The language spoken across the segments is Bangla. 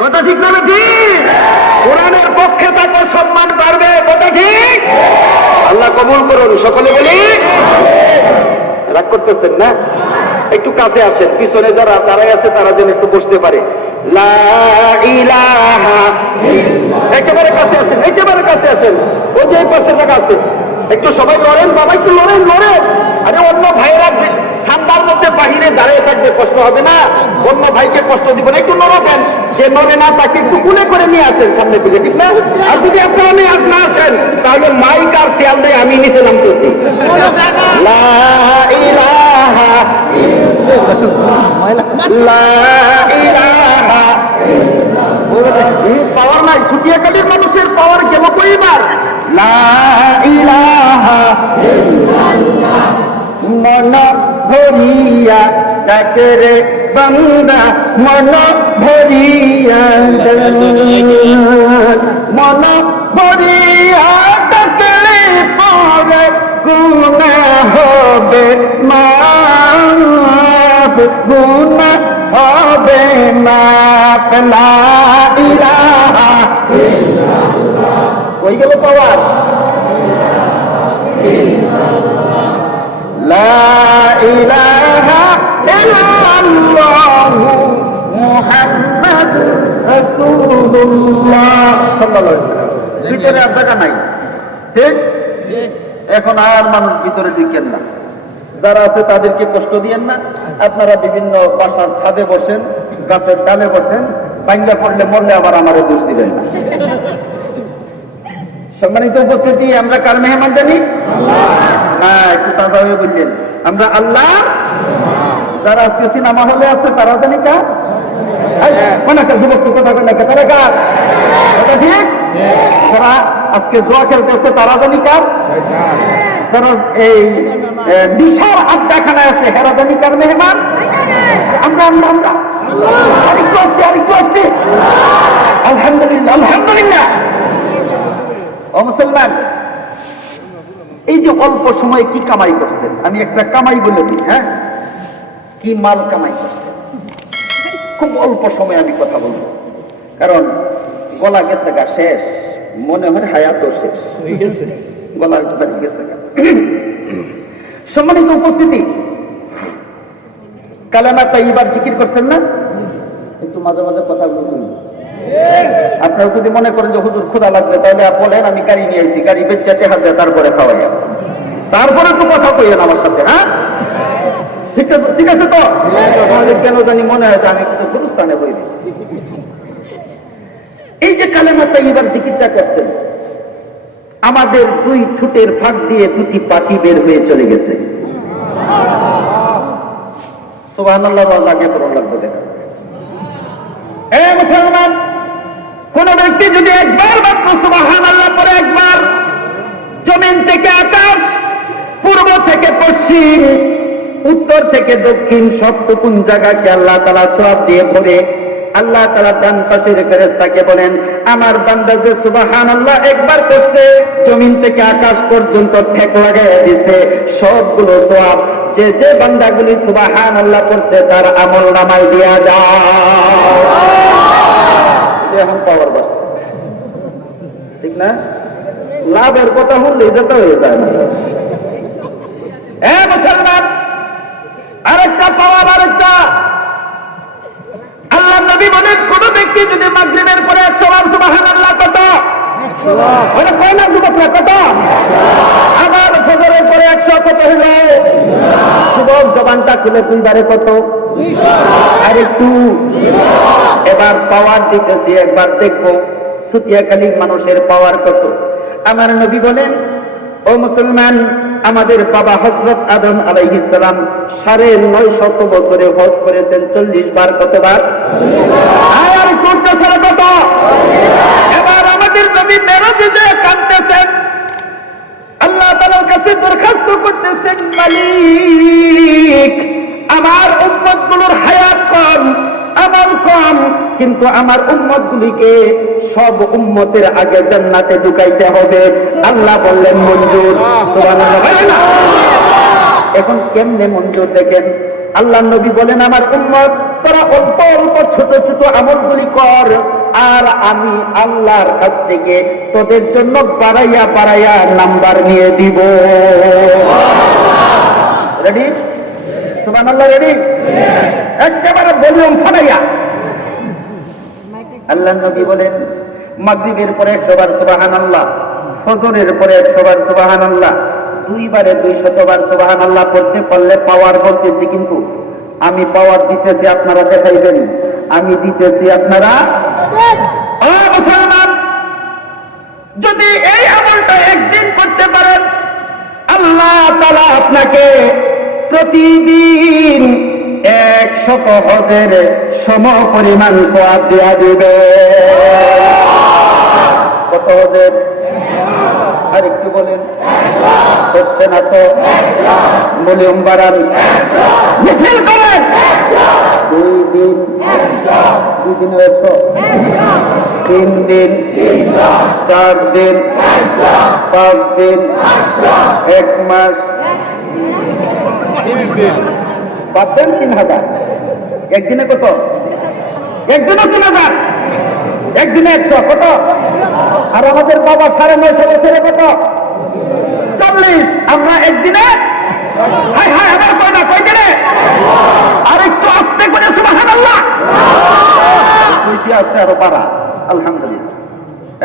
কথা ঠিক না ঠিক? কোরআনের পক্ষে থাকলে সম্মান পারবে, কথা ঠিক? আল্লাহ কবুল করুন, সকলে বলি। রাগ করতেছেন না? একটু কাছে আসেন, পিছনে যারা দাঁড়ায় আছে তারা যেন একটু বসতে পারে। লা ইলাহা, একেবারে কাছে আসেন, একেবারে কাছে আসেন। ওই যে পাশে টাকা আছে, একটু সবাই লড়েন বাবা, একটু লড়েন লড়েন। আরে অন্য ভাইরা ঠান্ডার মধ্যে বাহিরে দাঁড়িয়ে থাকবে, কষ্ট হবে না? অন্য ভাইকে কষ্ট দিব না, একটু লড়বেন। যে নড়ে না তাকে একটু কুলে করে নিয়ে আসেন সামনে দিকে, ঠিক না? আর যদি আপনারা নিয়ে না আসেন তাহলে মাইক আর খেয়াল নেই, আমি নিচে নামতেছি। লা ইলাহা, লা ইলাহা, পাওয়ার নাই, ছুটিয়াকালীর মানুষের পাওয়ার গেল কইবার। লা ইলাহা মন ভরিয়া ডাকরে বান্দা, মন ভরিয়া মন ভরিয়া ডাকলে পরে গুনাহ হবে মাফ, গুনাহ হবে মাফ। লা ইলাহা ইল্লাল্লাহ, কই গেল পাওয়ার? লা ইলাহা ইল্লাল্লাহু মুহাম্মাদুর রাসূলুল্লাহ সাল্লাল্লাহু আলাইহি ওয়াসাল্লাম। ভিতরে আপনারা নাই, ঠিক? এখন আর মানুষ ভিতরে ঢুকেন না, যারা আছে তাদেরকে কষ্ট দিয়েন না। আপনারা বিভিন্ন বাসার ছাদে বসেন, গাছের ডালে বসেন, বাইঙ্গা পড়লে মরলে আবার আমারও দোষ দিবেন না। সম্মানিত উপস্থিতি, আমরা কার মেহমান জানি? হ্যাঁ, একটু তাজা হয়ে বললেন, আমরা আল্লাহ। যারা আজকে সিনেমা হলে আছে তারা জানি কার? যুবক কথা বলে তারা কার? কথা ঠিক? যারা আজকে জোয়া খেলতেছে তারা জানি কার? যারা এই বিশাল আড্ডাখানায় আছে হেরা জানি কার মেহমান? আমরা আমরা আমরা আরেকটু আসতে, আরেকটু আসতে। আলহামদুলিল্লাহ, আলহামদুলিল্লাহ। ও মুসলমান, এই যে অল্প সময়ে কি কামাই করছেন, আমি একটা কামাই বলে দিই। হ্যাঁ, কি মাল কামাই করছেন? খুব অল্প সময়ে আমি কথা বলবো, কারণ গলা গেছে গা শেষ, মনে হয় হায়াতও শেষ হয়ে গেছে, গলা গেছে গা। সম্মানিত উপস্থিতি, কালেমা তাইয়্যিবা জিকির করছেন না? একটু মাঝে মাঝে কথা বলুন। আপনারা যদি মনে করেন যে হুজুর ক্ষুধা লাগবে, তাহলে বলেন আমি গাড়ি নিয়ে আসি, গাড়ি বেচে টেহা দেয়, তারপরে খাওয়াইয়া, তারপরে তো কথা কইয়েন আমার সাথে। হ্যাঁ, ঠিক আছে, ঠিক আছে। তো কেন জানি মনে হয় আমি কিন্তু গুরুস্থানে হয়ে গেছি। এই যে কালেমা তাইয়্যিবার জিকিরটা করছেন, আমাদের দুই ঠোঁটের ফাঁক দিয়ে দুটি পাখি বের হয়ে চলে গেছে। সুবহানাল্লাহ, আগে করুন লাগবে। দেখা মুসলমান, কোন ব্যক্তি যদি একবার মাত্র সুবহানাল্লাহ পরে একবার জমিন থেকে আকাশ, পূর্ব থেকে পশ্চিম, উত্তর থেকে দক্ষিণ, সবটুকুন জায়গাকে আল্লাহ তাআলা সওয়াব দিয়ে ভরে, আল্লাহ তাআলা ডান পাশের ফেরেশতাকে বলেন, আমার বান্দা যে সুবহানাল্লাহ একবার করছে, জমিন থেকে আকাশ পর্যন্ত ঠেক লাগাইয়া দিছে, সবগুলো সওয়াব যে যে বান্দাগুলি সুবহানাল্লাহ করছে তার আমল নামায় দেয়া যায়। এখন পাওয়ার বাড়ছে, ঠিক না? লাভের কথা হলে যেটা হয়ে যায় না। মুসলমান, আরেকটা পাওয়ার, আরেকটা। আল্লাহ নবী বলেন, কোন ব্যক্তি যদি মাগরিবের পরে 100 বার সুবহানাল্লাহ কত? ওটা কয় না যুবক না, কত? আবার ফজরের পরে 100 কত হইল? যুবক জবানটা খুলে 2 বারে কত? আর একটু। এবার পাওয়ার দিতেছি, একবার দেখবো সুতিয়াকালীন মানুষের পাওয়ার কত। আমার নবী বলেন, ও মুসলমান, আমাদের বাবা হযরত আদম আলাইহিস সালাম 950 বছরে হজ করেছেন 40 বার। কতবার? আর করতেছে কত? এবার আমাদের নবী মেরাজে যে কাঁদতেছেন, আল্লাহ তাআলার কাছে দরখাস্ত করতেছেন, মালিক, আমার উম্মতগুলোর হায়াত কম, আমল কম, কিন্তু আমার উম্মতগুলিকে সব উম্মতের আগে জান্নাতে ঢুকাইতে হবে। আল্লাহ বললেন মঞ্জুর। সুবহানাল্লাহ। এখন কেমনে মঞ্জুর দেখেন, আল্লাহ নবী বলেন, আমার উম্মত তোরা অল্প অল্প ছোট ছোট আমলগুলি কর, আর আমি আল্লাহর কাছ থেকে তোদের জন্য বাড়াইয়া বাড়াইয়া নাম্বার নিয়ে দিব। রেডি? সুবহানাল্লাহ, রেডি? একেবারে ভলিউম ফাটাইয়া। আল্লাহ নবী বলেন, মাগরিবের পরে 100 বার সুবহানাল্লাহ, ফজরের পরে 100 বার সুবহানাল্লাহ, দুইবারে 200 বার সুবহানাল্লাহ পড়তে পারলে পাওয়ার বলতেছি, কিন্তু আমি পাওয়ার দিতেছি, আপনারা দেখাইবেন, আমি দিতেছি, আপনারা। ও মুসলমান, যদি এই আমলটা একদিন করতে পারেন, আল্লাহ তাআলা আপনাকে প্রতিদিন 100 হজের সম পরিমাণ সওয়াব দিয়া দিবে। কত হজের? আর একটু বলেন, হচ্ছে না তো? ভলিউম বাড়ান, মিছিল করেন। 2 দিন, 2 দিনে 100, 3 দিন, 4 দিন, 5 দিন, 1 মাস, 3000। একদিনে কত? একদিনে 3000, একদিনে 100। কত? আর আমাদের বাবা 950 বছরে কত? 40। আমরা একদিনে, হাই হাই, আমার কয় না, কয় দিনে? আর একটু আস্তে করে সুবহানাল্লাহ, বেশি আস্তে, আরো পারা। আলহামদুলিল্লাহ।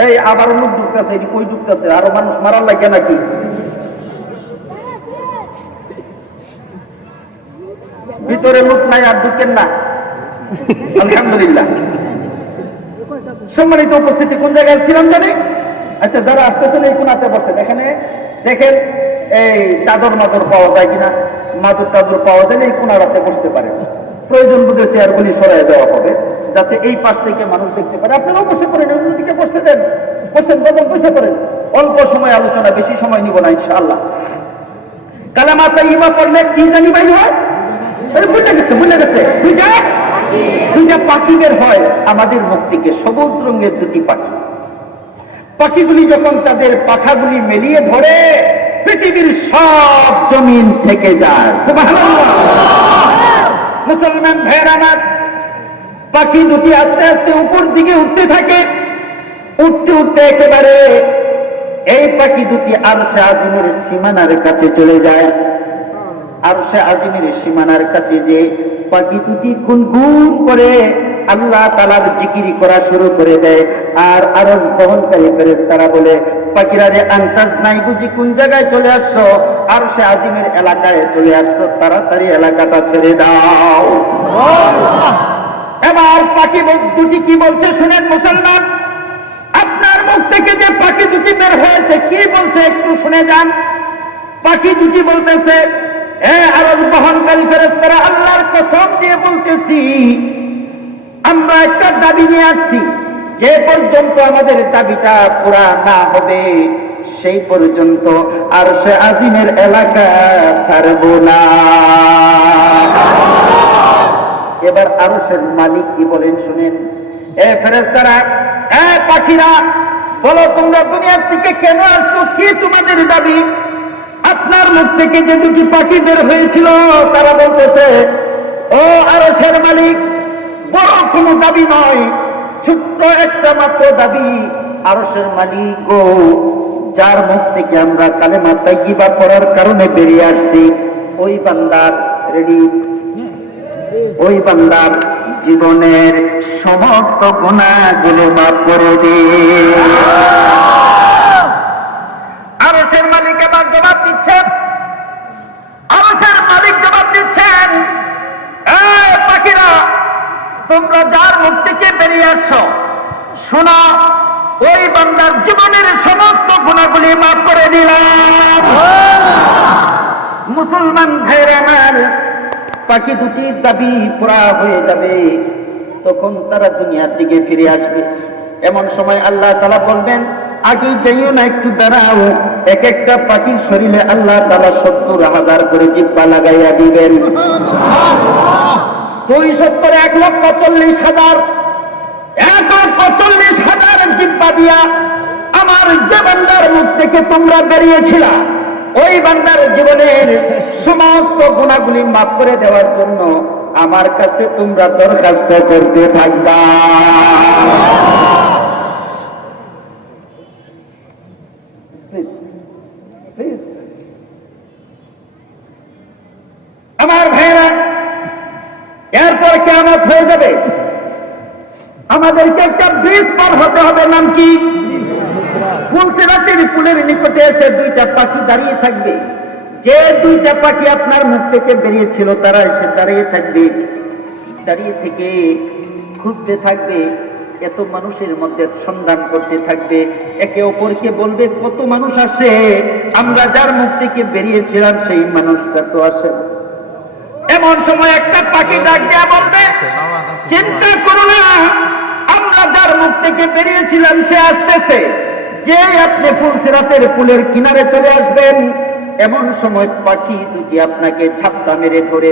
এই আবার মুখ ঢুকতেছে, এটি কই ঢুকতেছে? আরো মানুষ মারার লাগে নাকি? ভিতরে লোক নাই, আর ঢুকেন না। আলহামদুলিল্লাহ। সম্মানিত উপস্থিতি, কোন জায়গায় ছিলাম জানি? আচ্ছা, যারা আসতেছেন এই কোনাতে বসেন। এখানে দেখেন এই চাদর মাদর পাওয়া যায় কিনা, মাদুর টাদুর পাওয়া যায়, এই কোনারাতে বসতে পারে। প্রয়োজন বুঝে চেয়ারগুলি সরাই দেওয়া হবে, যাতে এই পাশ থেকে মানুষ দেখতে পারে। আপনারাও বসে পড়েন, অন্যদিকে বসতে দেন। বসেন, বসেন, বসে পড়েন। অল্প সময় আলোচনা, বেশি সময় নিব না ইনশাআল্লাহ। কালেমা তাইয়্যিবা পড়লে কি জানি ভাই হয়? বুঝে গেছে, বুঝে গেছে। দুইটা পাখি বের হয় আমাদের মুখ থেকে, সবুজ রঙের 2টি পাখি। পাখিগুলি যখন তাদের পাখাগুলি মেলিয়ে ধরে, পৃথিবীর সব জমিন থেকে যায়। সুবহানাল্লাহ। মুসলমান ভাইয়ের আমার, পাখি দুটি আস্তে আস্তে উপর দিকে উঠতে থাকে। উঠতে উঠতে একেবারে এই পাখি দুটি আরশে আজিমের সীমানার কাছে চলে যায়। আরশে আজিমের সীমানার কাছে যে পাখি দুটি গুনগুন করে আল্লাহ তাআলার জিকির করা শুরু করে দেয়। আর আরশ বহনকারী ফেরেশতারা বলে, পাখিরা রে, আন্তাজ নাই বুঝি কোন জায়গায় চলে আসছো? আরশে আজিমের এলাকায় চলে আসছো, তাড়াতাড়ি এলাকাটা ছেড়ে দাও। এবার পাখি দুটি কি বলছে শুনেন মুসলমান। আপনার মুখ থেকে যে পাখি দুটি বের হয়েছে, কি বলছে একটু শুনে যান। পাখি দুটি বলতেছে, আরশ বহনকারী ফেরেশতারা, আল্লাহর কসম দিয়ে বলতেছি, আমরা একটা দাবি নিয়ে আসছি, যে পর্যন্ত আমাদের দাবিটা পুরা না হবে সেই পর্যন্ত আরশে আজিমের এলাকা ছাড়ব না। এবার আরশের মালিক কি বলেন শুনেন। ফেরেশতারা, পাখিরা, বলো তোমরা দুনিয়ার থেকে কেন আসছো? কি তোমাদের দাবি? আপনার মুখ থেকে যে 2টি পাখি বের হয়েছিল, তারা বলতেছে, ও আরশের মালিক, বড় কোনো দাবি নয়, ছোট্ট একটা মাত্র দাবি। আরশের মালিক গো, যার মুখ থেকে আমরা কালেমা তাইয়্যিবা পড়ার কারণে বেরিয়ে আসছি, ওই বান্দার, রেডি, ওই বান্দার জীবনের সমস্ত গুনাহগুলো মাফ করে দিন। আরশের মালিক এবার জবাব দিচ্ছেন। আরশের মালিক জবাব দিচ্ছেন, পাখিরা, তোমরা যার মুখ থেকে বেরিয়ে আসছো, শোনো, ওই বান্দার জীবনের সমস্ত গুনাহগুলি মাফ করে দিলাম। মুসলমান ভাইরা আমার, পাখি দুটির দাবি পুরা হয়ে যাবে, তখন তারা দুনিয়ার দিকে ফিরে আসবে। এমন সময় আল্লাহ তাআলা বলবেন, আগে যাইও না, একটু দাঁড়াও। এক একটা পাখির শরীরে আল্লাহ তাআলা 70,000 করে জিহ্বা লাগাইয়া দিবেন। 270 1,40,000, 1,40,000 জিহ্বা দিয়া আমার যে বান্দার মুখ থেকে তোমরা বেরিয়েছিল, ওই বান্দার জীবনের সমস্ত গুনাহগুলি মাফ করে দেওয়ার জন্য আমার কাছে তোমরা দরখাস্ত করতে থাকবা। আমার ভাইরা, এরপর কিয়ামত হয়ে যাবে, আমাদেরকে একটা ব্রিজ পার হতে হবে। নাম কি? পুলসিরাতের পুলের নিকটে এসে দুইটা পাখি দাঁড়িয়ে থাকবে। যে দুইটা পাখি আপনার মুখ থেকে বেরিয়েছিল তারা এসে দাঁড়িয়ে থাকবে, দাঁড়িয়ে থেকে খুঁজতে থাকবে, এত মানুষের মধ্যে সন্ধান করতে থাকবে, একে অপরকে বলবে কত মানুষ আসে, আমরা যার মুখ থেকে বেরিয়েছিলাম সেই মানুষটা তো আসে। এমন সময় একটা পাখি ডাক দেয়া বলবে, চিন্তা করো না, আমরা যার মুখ থেকে বেরিয়েছিলাম সে আসতেছে, যে আপনি পুলসিরাতের পুলের কিনারে চলে আসবেন। এমন সময় পাখি দুটি আপনাকে ঝাপটা মেরে ধরে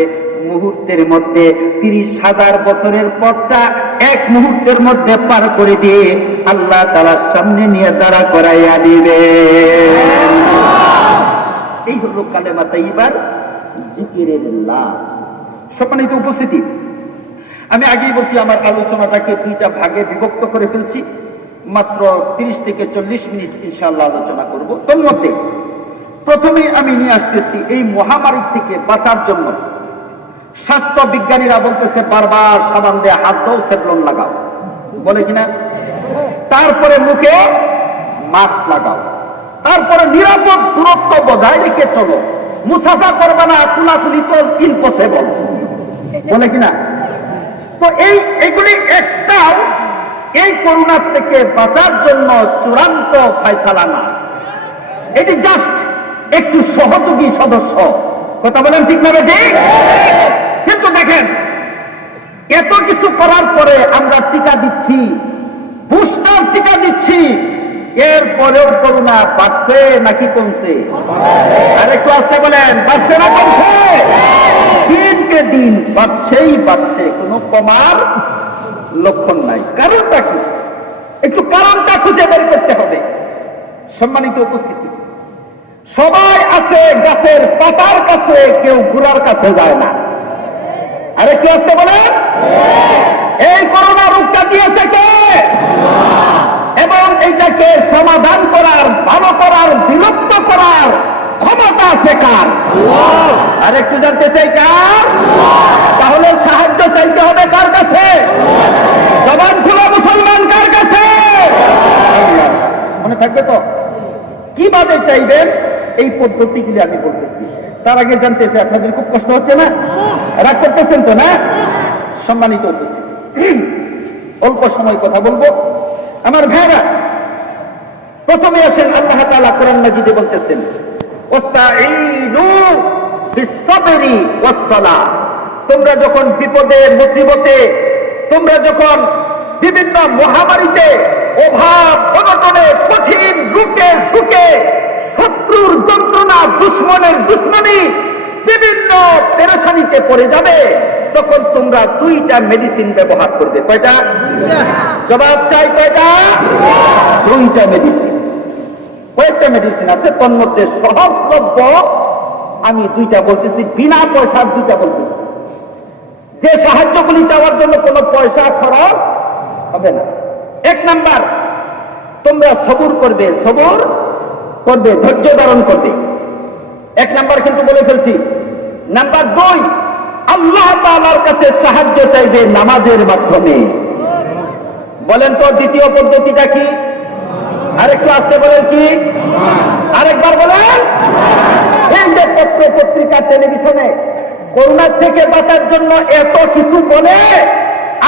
মুহূর্তের মধ্যে 30,000 বছরের পথটা এক মুহূর্তের মধ্যে পার করে দিয়ে আল্লাহ তাআলার সামনে নিয়ে দাঁড়া করাইয়া দিবে। এই হলো কালেমা তাইয়্যিবার জিকিরের লাভ। সম্মানিত উপস্থিতি, আমি আগেই বলছি আমার আলোচনাটাকে দুইটা ভাগে বিভক্ত করে ফেলছি। মাত্র 30 থেকে 40 মিনিট ইনশাআল্লাহ আলোচনা করব। তোর মধ্যে প্রথমে আমি নিয়ে আসতেছি এই মহামারী থেকে বাঁচার জন্য স্বাস্থ্য বিজ্ঞানীরা বলতেছে বারবার সাবান দিয়ে হাত দাও, সেভলন লাগাও, বলে কিনা? তারপরে মুখে মাস্ক লাগাও, তারপরে নিরাপদ দূরত্ব বজায় রেখে চলো, মুসাফা করবে না, কুলাকুলি তো ইম্পসিবল, বলে কিনা? তো এইগুলি একটাও এই করোনার থেকে বাঁচার জন্য চূড়ান্ত ফয়সালা না, এটি জাস্ট একটু সহযোগী সদস্য। কথা বলেন ঠিক না বেশি? কিন্তু দেখেন, এত কিছু করার পরে আমরা টিকা দিচ্ছি, বুস্টার টিকা দিচ্ছি, এরপরেও করোনা বাড়ছে নাকি কমছে? আরেকটু আসতে বলেন, বাড়ছে না কমছে? দিনকে দিন বাড়ছেই বাড়ছে, কোনো কমার লক্ষণ নাই। কারণটা কি? একটু কারণটা খুঁজে বের করতে হবে। সম্মানিত উপস্থিতি, সবাই আছে গাছের পাতার কাছে, কেউ ঘোড়ার কাছে যায় না। আরে কি আসতে বলেন? এই করোনা রোগটা দিয়েছে কে? এবং এইটাকে সমাধান করার, ভালো করার, বিলুপ্ত করার ক্ষমতা আছে কার? আর একটু জানতে চাই কার? তাহলে সাহায্য চাইতে হবে কার কাছে? জবান খোলা মুসলমান কার কাছে? মনে থাকবে তো? কিভাবে চাইবেন এই পদ্ধতিগুলি আমি বলতেছি। তার আগে জানতে চাই, আপনাদের খুব কষ্ট হচ্ছে না? রাগ করতেছেন তো না? সম্মানিত উপস্থিতি, অল্প সময় কথা বলবো। আমার ভাইরা, প্রথমে আসেন আল্লাহ তাআলা কোরআন মাজিদে বলতেছেন, ওয়াস্তাঈনু বিস-সাবরি ওয়াস-সালাহ। তোমরা যখন বিপদে মুসিবতে, তোমরা যখন বিভিন্ন মহামারীতে, অভাব অনটনে, কঠিন দুঃখে সুখে, শত্রুর যন্ত্রণা, দুশমনের দুশমনি, বিভিন্ন পেরেশানিতে পড়ে যাবে, তখন তোমরা দুইটা মেডিসিন ব্যবহার করবে। কয়টা? জবাব চাই, কয়টা? দুইটা মেডিসিন। কয়েকটা মেডিসিন আছে, তোর মধ্যে সহজলভ্য আমি দুইটা বলতেছি, বিনা পয়সার দুইটা বলতেছি, যে সাহায্যগুলি চাওয়ার জন্য কোনো পয়সা খরচ হবে না। এক নাম্বার, তোমরা সবুর করবে, সবুর করবে, ধৈর্য ধারণ করবে। এক নাম্বার কিন্তু বলে ফেলছি। নাম্বার 2, আল্লাহ তাআলার কাছে সাহায্য চাইবে নামাজের মাধ্যমে। বলেন তো দ্বিতীয় পদ্ধতিটা কি? আরেকটু আসতে বলেন কি? আরেকবার বলেন। এই যে পত্র পত্রিকা, টেলিভিশনে করোনার থেকে বাঁচার জন্য এত কিছু বলে,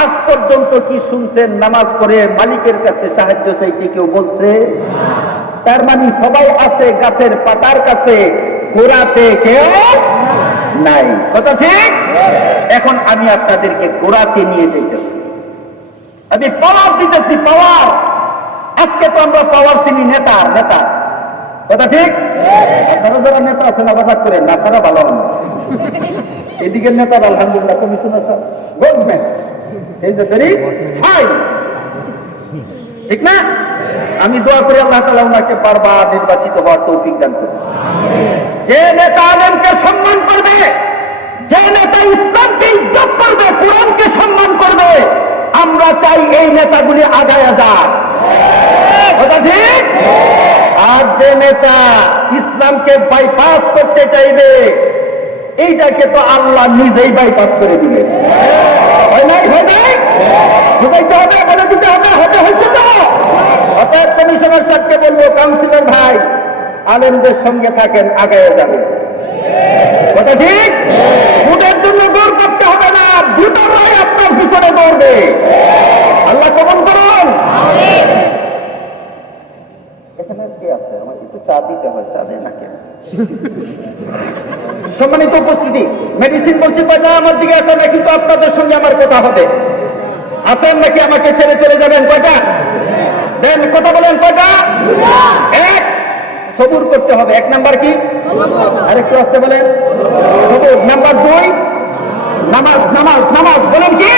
আজ পর্যন্ত কি শুনছেন নামাজ পড়ে মালিকের কাছে সাহায্য চাইতে কেউ বলছে? তার মানে সবাই আছে গাছের পাতার কাছে, গোড়াতে কেউ নাই। কথা ঠিক? এখন আমি আপনাদেরকে গোড়াতে নিয়ে যেতেছি, আমি পাওয়ার দিতেছি, পাওয়ার। আজকে তো আমরা পাওয়ার চিনি নেতার নেতা। কথা ঠিক? আপনারা যারা নেতা আছেন আবার করেন না, তারা ভালো হন। এদিকে নেতার আলহামদুলিল্লাহ কমিশনার সব গভর্নমেন্ট, এই যে ফাইন, ঠিক না? আমি দোয়া করি আল্লাহ তাআলা ওনাকে বারবার নির্বাচিত হওয়ার তৌফিক দান করুন। যে নেতা আলেমকে সম্মান করবে, যে নেতা ইসলামকে ইজ্জত করবে, কোরআনকে সম্মান করবে, আমরা চাই এই নেতাগুলি আগায়া যাক। কথা ঠিক? আর যে নেতা ইসলামকে বাইপাস করতে চাইবে, এইটাকে তো আল্লাহ নিজেই বাইপাস করে দিবে। হয় নাই? হয় নাই? বুঝাইতে হবে, বলে দিতে হবে, হতে হয়েছে তো। অতএব কমিশনার সাহেবকে বলবো, কাউন্সিলর ভাই, আলেমদের সঙ্গে থাকেন, আগায় যাবে। কথা ঠিক? ভোটের জন্য দৌড় করতে হবে না, ভোটাররাই আপনার পিছনে দৌড়বে। আল্লাহ কবুল করুন। এখানে কে আছে? আমাকে একটু চা দিতে হয়, চা দেয় না কেন? সম্মানিত উপস্থিতি, মেডিসিন বলছি কয়টা আমার দিকে আসে না, কিন্তু আপনাদের সঙ্গে আমার কথা হবে। আসেন নাকি আমাকে ছেড়ে চলে যাবেন? কয়টা দেন? কথা বলেন কয়টা? এক, সবুর করতে হবে। এক নাম্বার কি? আরেকটু আসতে বলেন। সবুর। নাম্বার দুই, নামাজ। নামাজ নামাজ বলেন কি?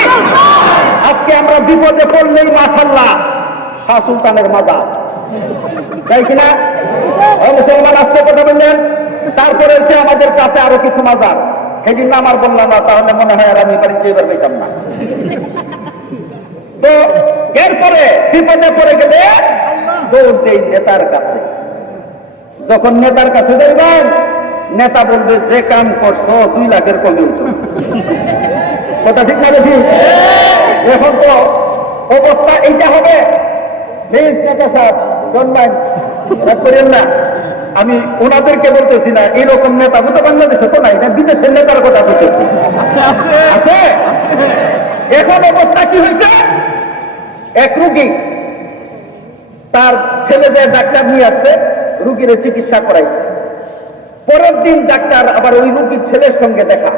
আজকে আমরা বিপদে পড়লেই মাশাআল্লাহ শাহ সুলতানের মাজার, তাই কিনা? মুসলমান আজকে কথা বললেন, তারপরে এসে আমাদের কাছে আরো কিছু মাজার, সেদিন নাম আর বললাম না, তাহলে মনে হয় আর আমি বাড়িতে এবার পেতাম না। তো এরপরে বিপদে পড়ে গেলে দৌড় দেই নেতার কাছে। যখন নেতার কাছে যাইবেন, নেতা বলবে যে কাম করছো 2 লাখের কমে উঠো। কথা ঠিক না? ঠিক। এখন তো অবস্থা এইটা হবে। প্লিজ নেতা সাহেব, ডোন্ট মাইন্ড, রাগ করেন না। আমি ওনাদেরকে বলতেছি না, এইরকম নেতা তো বাংলাদেশে তো নাই, বিদেশের নেতার কথা বলতেছি। আছে। এখন অবস্থা কি হয়েছে? এক রুগী তার ছেলেদের ডাক্তার নিয়ে আসছে, রুগীর চিকিৎসা করাইছে। পরের দিন ডাক্তার আবার ওই রুগীর ছেলের সঙ্গে দেখা।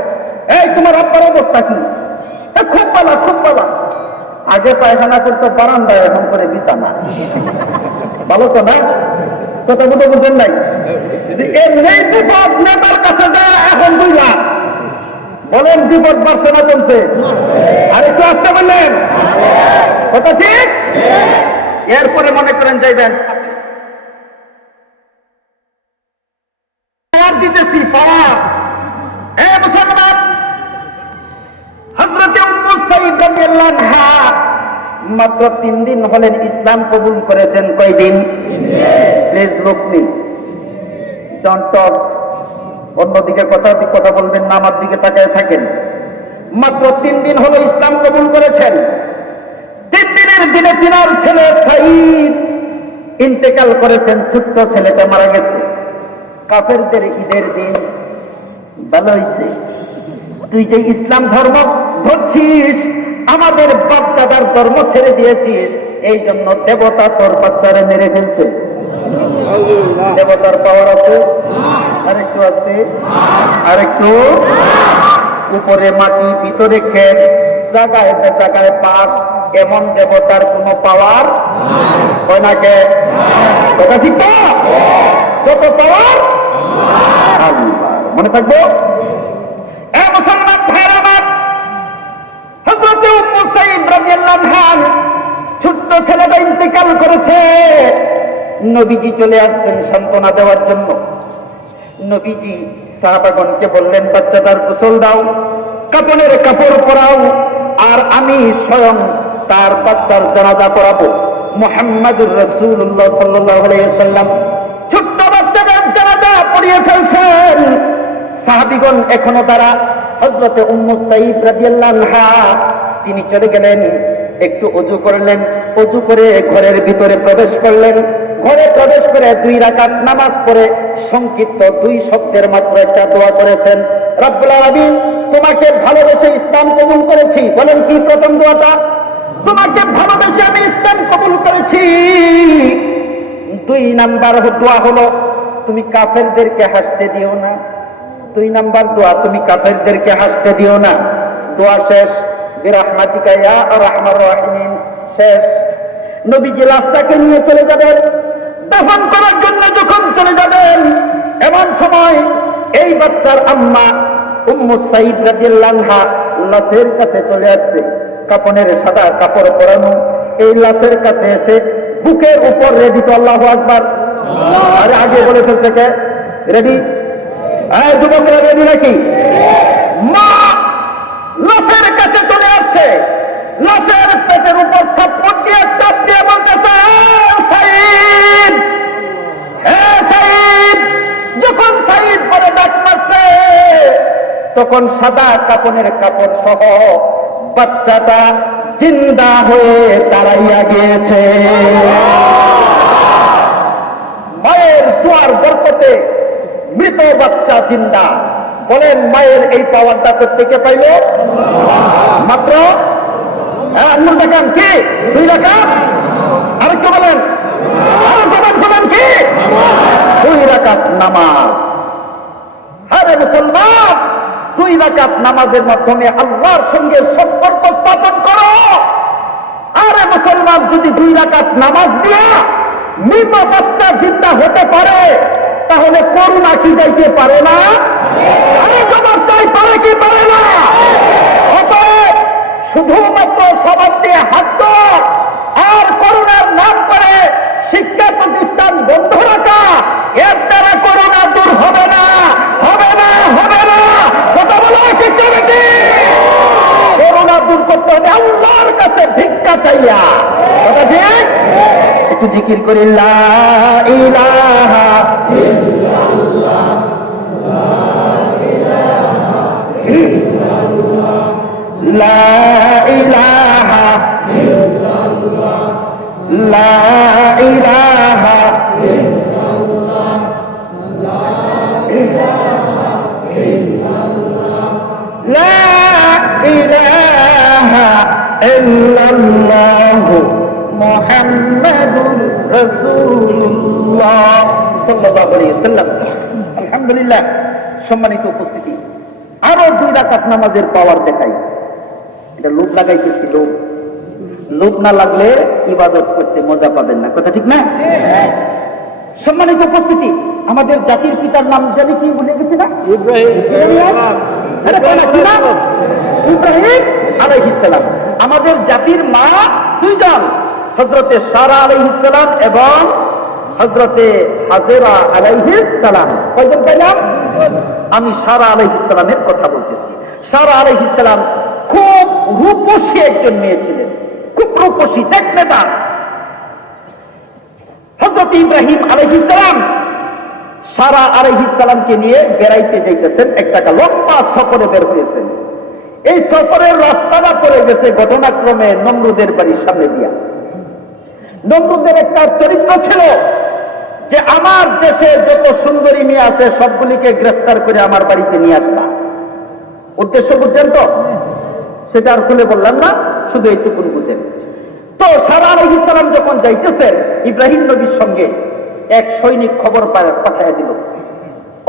এই তোমার আব্বার অবস্থা কি? খুব ভালো, খুব ভালো। আগে পায়খানা করতো বারান্দায়, এখন করে বিছানা। ভালো তো না? কথা বলতে বুঝেন নাই? এই বিপদ নেতার কাছে যায়, এখন 2 লাখ। বলেন বিপদ বাড়ছে না কমছে? আর একটু আসতে বললেন। কথা ঠিক? এরপরে মনে করেন যাইবেন দিতেছি পাওয়ার। মুসলমান, হযরতে উম্মু সাঈদ রাদিয়াল্লাহু আনহা মাত্র 3 দিন হলেন ইসলাম কবুল করেছেন। কয়দিন? Please look me, don't talk. অন্যদিকে কথা বলবেন না, আমার দিকে তাকায় থাকেন। মাত্র 3 দিন হলো ইসলাম কবুল করেছেন। 3 দিনের দিনে তিনার ছেলে সাঈদ ইন্তেকাল করেছেন। ছোট্ট ছেলেটা মারা গেছে। কাফেরদের ঈদের দিন, ভালো হয়েছে তুই যে ইসলাম ধর্ম ধরছিস, আমাদের বাপ দাদার ধর্ম ছেড়ে দিয়েছিস, এই জন্য দেবতা তোর বাচ্চারা মেরে ফেলছে। দেবতার পাওয়ার আছে? আরেকটু আছে, আরেকটু। উপরে মাটি, ভিতরে ক্ষেত, জায়গায় জায়গায় পাশ, এমন দেবতার কোন পাওয়ার হয় না। কে কথা ঠিক তো? যত পাওয়ার আল্লাহ। মনে থাকবো। মুসলমান ভাইরা আমার, হযরতে উম্মু সাঈদ রাদিয়াল্লাহু আনহা ছোট্ট ছেলেটা ইন্তেকাল করেছে। নবীজি চলে আসছেন সান্ত্বনা দেওয়ার জন্য। নবীজি সাহাবাগণকে বললেন, বাচ্চাটার গোসল দাও, কাপড়ের কাপড় পরাও, আর আমি স্বয়ং তার বাচ্চার জানাজা পড়াবো। মুহাম্মাদুর রাসূলুল্লাহ সাল্লাল্লাহু আলাইহি ওয়াসাল্লাম ছোট্ট বাচ্চাটার জানাজা পড়িয়ে ফেলছেন। সাহাবীগণ এখনো তারা হযরতে উম্মু সাঈদ রাদিয়াল্লাহু আনহা তিনি চলে গেলেন, একটু ওযু করলেন, ওযু করে ঘরের ভিতরে প্রবেশ করলেন। ঘরে প্রবেশ করে 2 রাকাত নামাজ পড়ে সংক্ষিপ্ত 2 শব্দের মাত্র একটা দোয়া করেছেন। রব্বুল আলামিন, তোমাকে ভালোবেসে ইসলাম কবুল করেছি। বলেন কি প্রথম দোয়াটা? তোমাকে ভালোবেসে আমি ইসলাম কবুল করেছি। 2 নাম্বার দোয়া হলো, তুমি কাফেরদেরকে হাসতে দিও না। 2 নাম্বার দোয়া, তুমি কাফেরদেরকে হাসতে দিও না। দোয়া শেষ, বিরহমাতিকা ইয়া আরহামার রাহিমিন শেষ। নবীজি লাশটাকে নিয়ে চলে যাবেন, দাফন করার জন্য যখন চলে যাবেন, এমন সময় এই বাচ্চার আম্মা উম্মু সাঈদ রাদিয়াল্লাহু আনহা লাশের কাছে চলে আসছে। কাপনের সাদা কাপড় পরানো, এই লাশের কাছে এসে বুকের উপর রেডি তো আল্লাহু আকবার। আরে আগে বলে ফেলছে কে? রেডি? যুবকরা রেডি নাকি? মা এসে লাশের পেটের উপর থাপ্পড় দিয়ে চাপ দিয়ে বলতেছে, সাঈদ, হে সাঈদ। যখন সাঈদ বলে ডাক মারছে, তখন সাদা কাপড়ের কাপড় সহ বাচ্চাটা জিন্দা হয়ে দাঁড়াইয়া গিয়েছে। মায়ের দুয়ার বরকতে মৃত বাচ্চা জিন্দা। বলেন, মায়ের এই পাওয়ারটা থেকে পাইল মাত্র আঙুল দেখান কি 2 রাকাত। আরেকটু বলেন, আরো বলেন কি 2 রাকাত নামাজ। আরে মুসলমান, 2 রাকাত নামাজের মাধ্যমে আল্লাহর সঙ্গে সম্পর্ক স্থাপন করো। আরে মুসলমান, যদি 2 রাকাত নামাজ দিয়া মৃত বাচ্চা জিন্দা হতে পারে, তাহলে করুণা কি যাইতে পারে না? আরে জবাব চাই, পারে কি পারে না? অতএব শুধুমাত্র সবার দিয়ে হাত আর করুণার নাম করে শিক্ষা প্রতিষ্ঠান বন্ধ রাখা, এর দ্বারা করুণা দূর হবে না, হবে না, হবে না। কথা বলা শিক্ষা বেটি, করুণা দূর করতে হবে আল্লাহর কাছে ভিক্ষা চাইয়া। কথা ঠিক? একটু জিকির করি, লা ইলাহা ইল্লাল্লাহ, লা ইলাহা ইল্লাল্লাহ, লা ইলাহা ইল্লাল্লাহ, লা ইলাহা ইল্লাল্লাহ, লা ইলাহা ইল্লাল্লাহ মুহাম্মাদুর রাসূলুল্লাহ সাল্লাল্লাহু আলাইহি ওয়াসাল্লাম। আলহামদুলিল্লাহ, সম্মানিত উপস্থিতি, আরো 2 রাকাত নামাজের পাওয়ার দেখাই। এটা লোভ লাগাইতেছি, লোভ না লাগলে ইবাদত করতে মজা পাবেন না। কথা ঠিক না? সম্মানিত উপস্থিতি, আমাদের জাতির পিতার নাম জানি কি বলে গেছি না? ইব্রাহিম আলাইহিস সালাম। আমাদের জাতির মা 2 জন, হযরতে সারা আলাইহিস সালাম এবং হযরতে হাজেরা আলাইহিস সালাম। কয়জন পেলাম? আমি সারা আলাইহিস সালামের কথা বলতেছি। সারা আলাইহিস সালাম খুব রূপসী একজন মেয়ে ছিলেন, খুব রূপসী, দেখতে না। হযরত ইব্রাহিম আলাইহিস সালাম সারা আলাইহিস সালামকে নিয়ে বেড়াইতে যাইতেছেন, একটা লম্বা সফরে বের হয়েছেন। এই সফরের রাস্তাটা পড়ে গেছে ঘটনাক্রমে নমরুদের বাড়ির সামনে দিয়া। নমরুদের একটা চরিত্র ছিল যে আমার দেশে যত সুন্দরী মেয়ে আছে সবগুলিকে গ্রেফতার করে আমার বাড়িতে নিয়ে আসবা। উদ্দেশ্য বুঝছেন তো? সেটা আর খুলে বললাম না, শুধু এইটুকুন বুঝেন তো। সারা আলাইহিস সালাম যখন যাইতেছেন, ইব্রাহিম নবীর সঙ্গে এক সৈনিক খবর পাঠাইয়া দিল,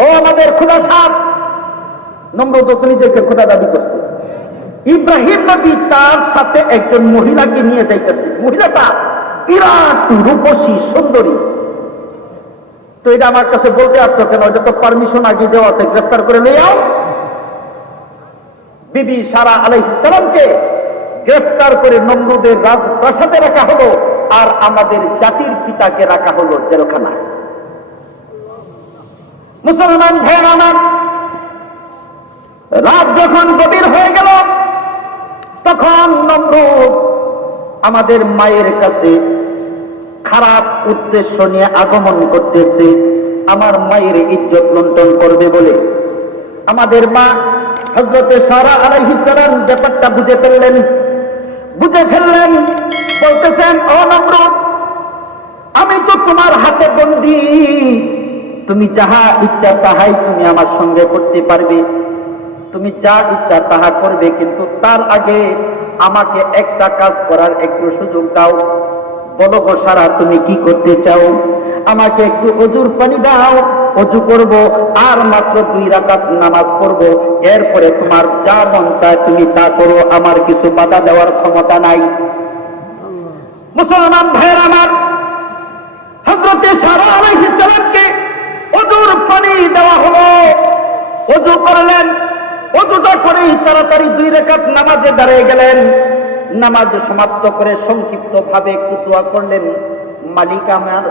ও আমাদের খোদা সাহেব। নমরুদ নিজেকে খোদা দাবি করছে। ইব্রাহিম নবী তার সাথে একজন মহিলাকে নিয়ে যাইতেছে। মহিলাটা বিরাট রূপসী সুন্দরী। তো এটা আমার কাছে বলতে আসছো কেন? এটা তো পারমিশন আগে দেওয়া আছে, গ্রেফতার করে নিয়ে যাও। বিবি সারা আলাইহিস সালামকে গ্রেফতার করে নমরুদের রাজপ্রাসাদে রাখা হলো, আর আমাদের জাতির পিতাকে রাখা হলো জেলখানায়। মুসলমান ভাইয়ের আমার, রাত যখন গভীর হয়ে গেল, তখন নমরুদ আমাদের মায়ের কাছে খারাপ উদ্দেশ্য নিয়ে আগমন করতেছে, আমার মায়ের ইজ্জত লুণ্ঠন করবে বলে। আমাদের মা হযরতে সারা আলাইহিস সালাম ব্যাপারটা বুঝে ফেললেন। বলতেছেন, ও নমরুদ, আমি তো তোমার হাতে বন্দী, তুমি যাহা ইচ্ছা তাহাই তুমি আমার সঙ্গে করতে পারবে, তুমি যা ইচ্ছা তাহা করবে, কিন্তু তার আগে আমাকে একটা কাজ করার একটু সুযোগ দাও। বলো গো সারা, তুমি কি করতে চাও? আমাকে একটু অজুর পানি দাও, অজু করব, আর মাত্র 2 রাকাত নামাজ পড়ব। এরপরে তোমার যা মন চায় তুমি তা করো, আমার কিছু বাধা দেওয়ার ক্ষমতা নাই। মুসলমান ভাইয়ের আমার, হযরতে সারা আলাইহিস সালামকে অজুর পানি দেওয়া হলো। অজু করলেন, অজুটা করেই তাড়াতাড়ি 2 রাকাত নামাজে দাঁড়িয়ে গেলেন। নামাজ সমাপ্ত করে সংক্ষিপ্ত ভাবে একটু দোয়া করলেন, মালিক আমার,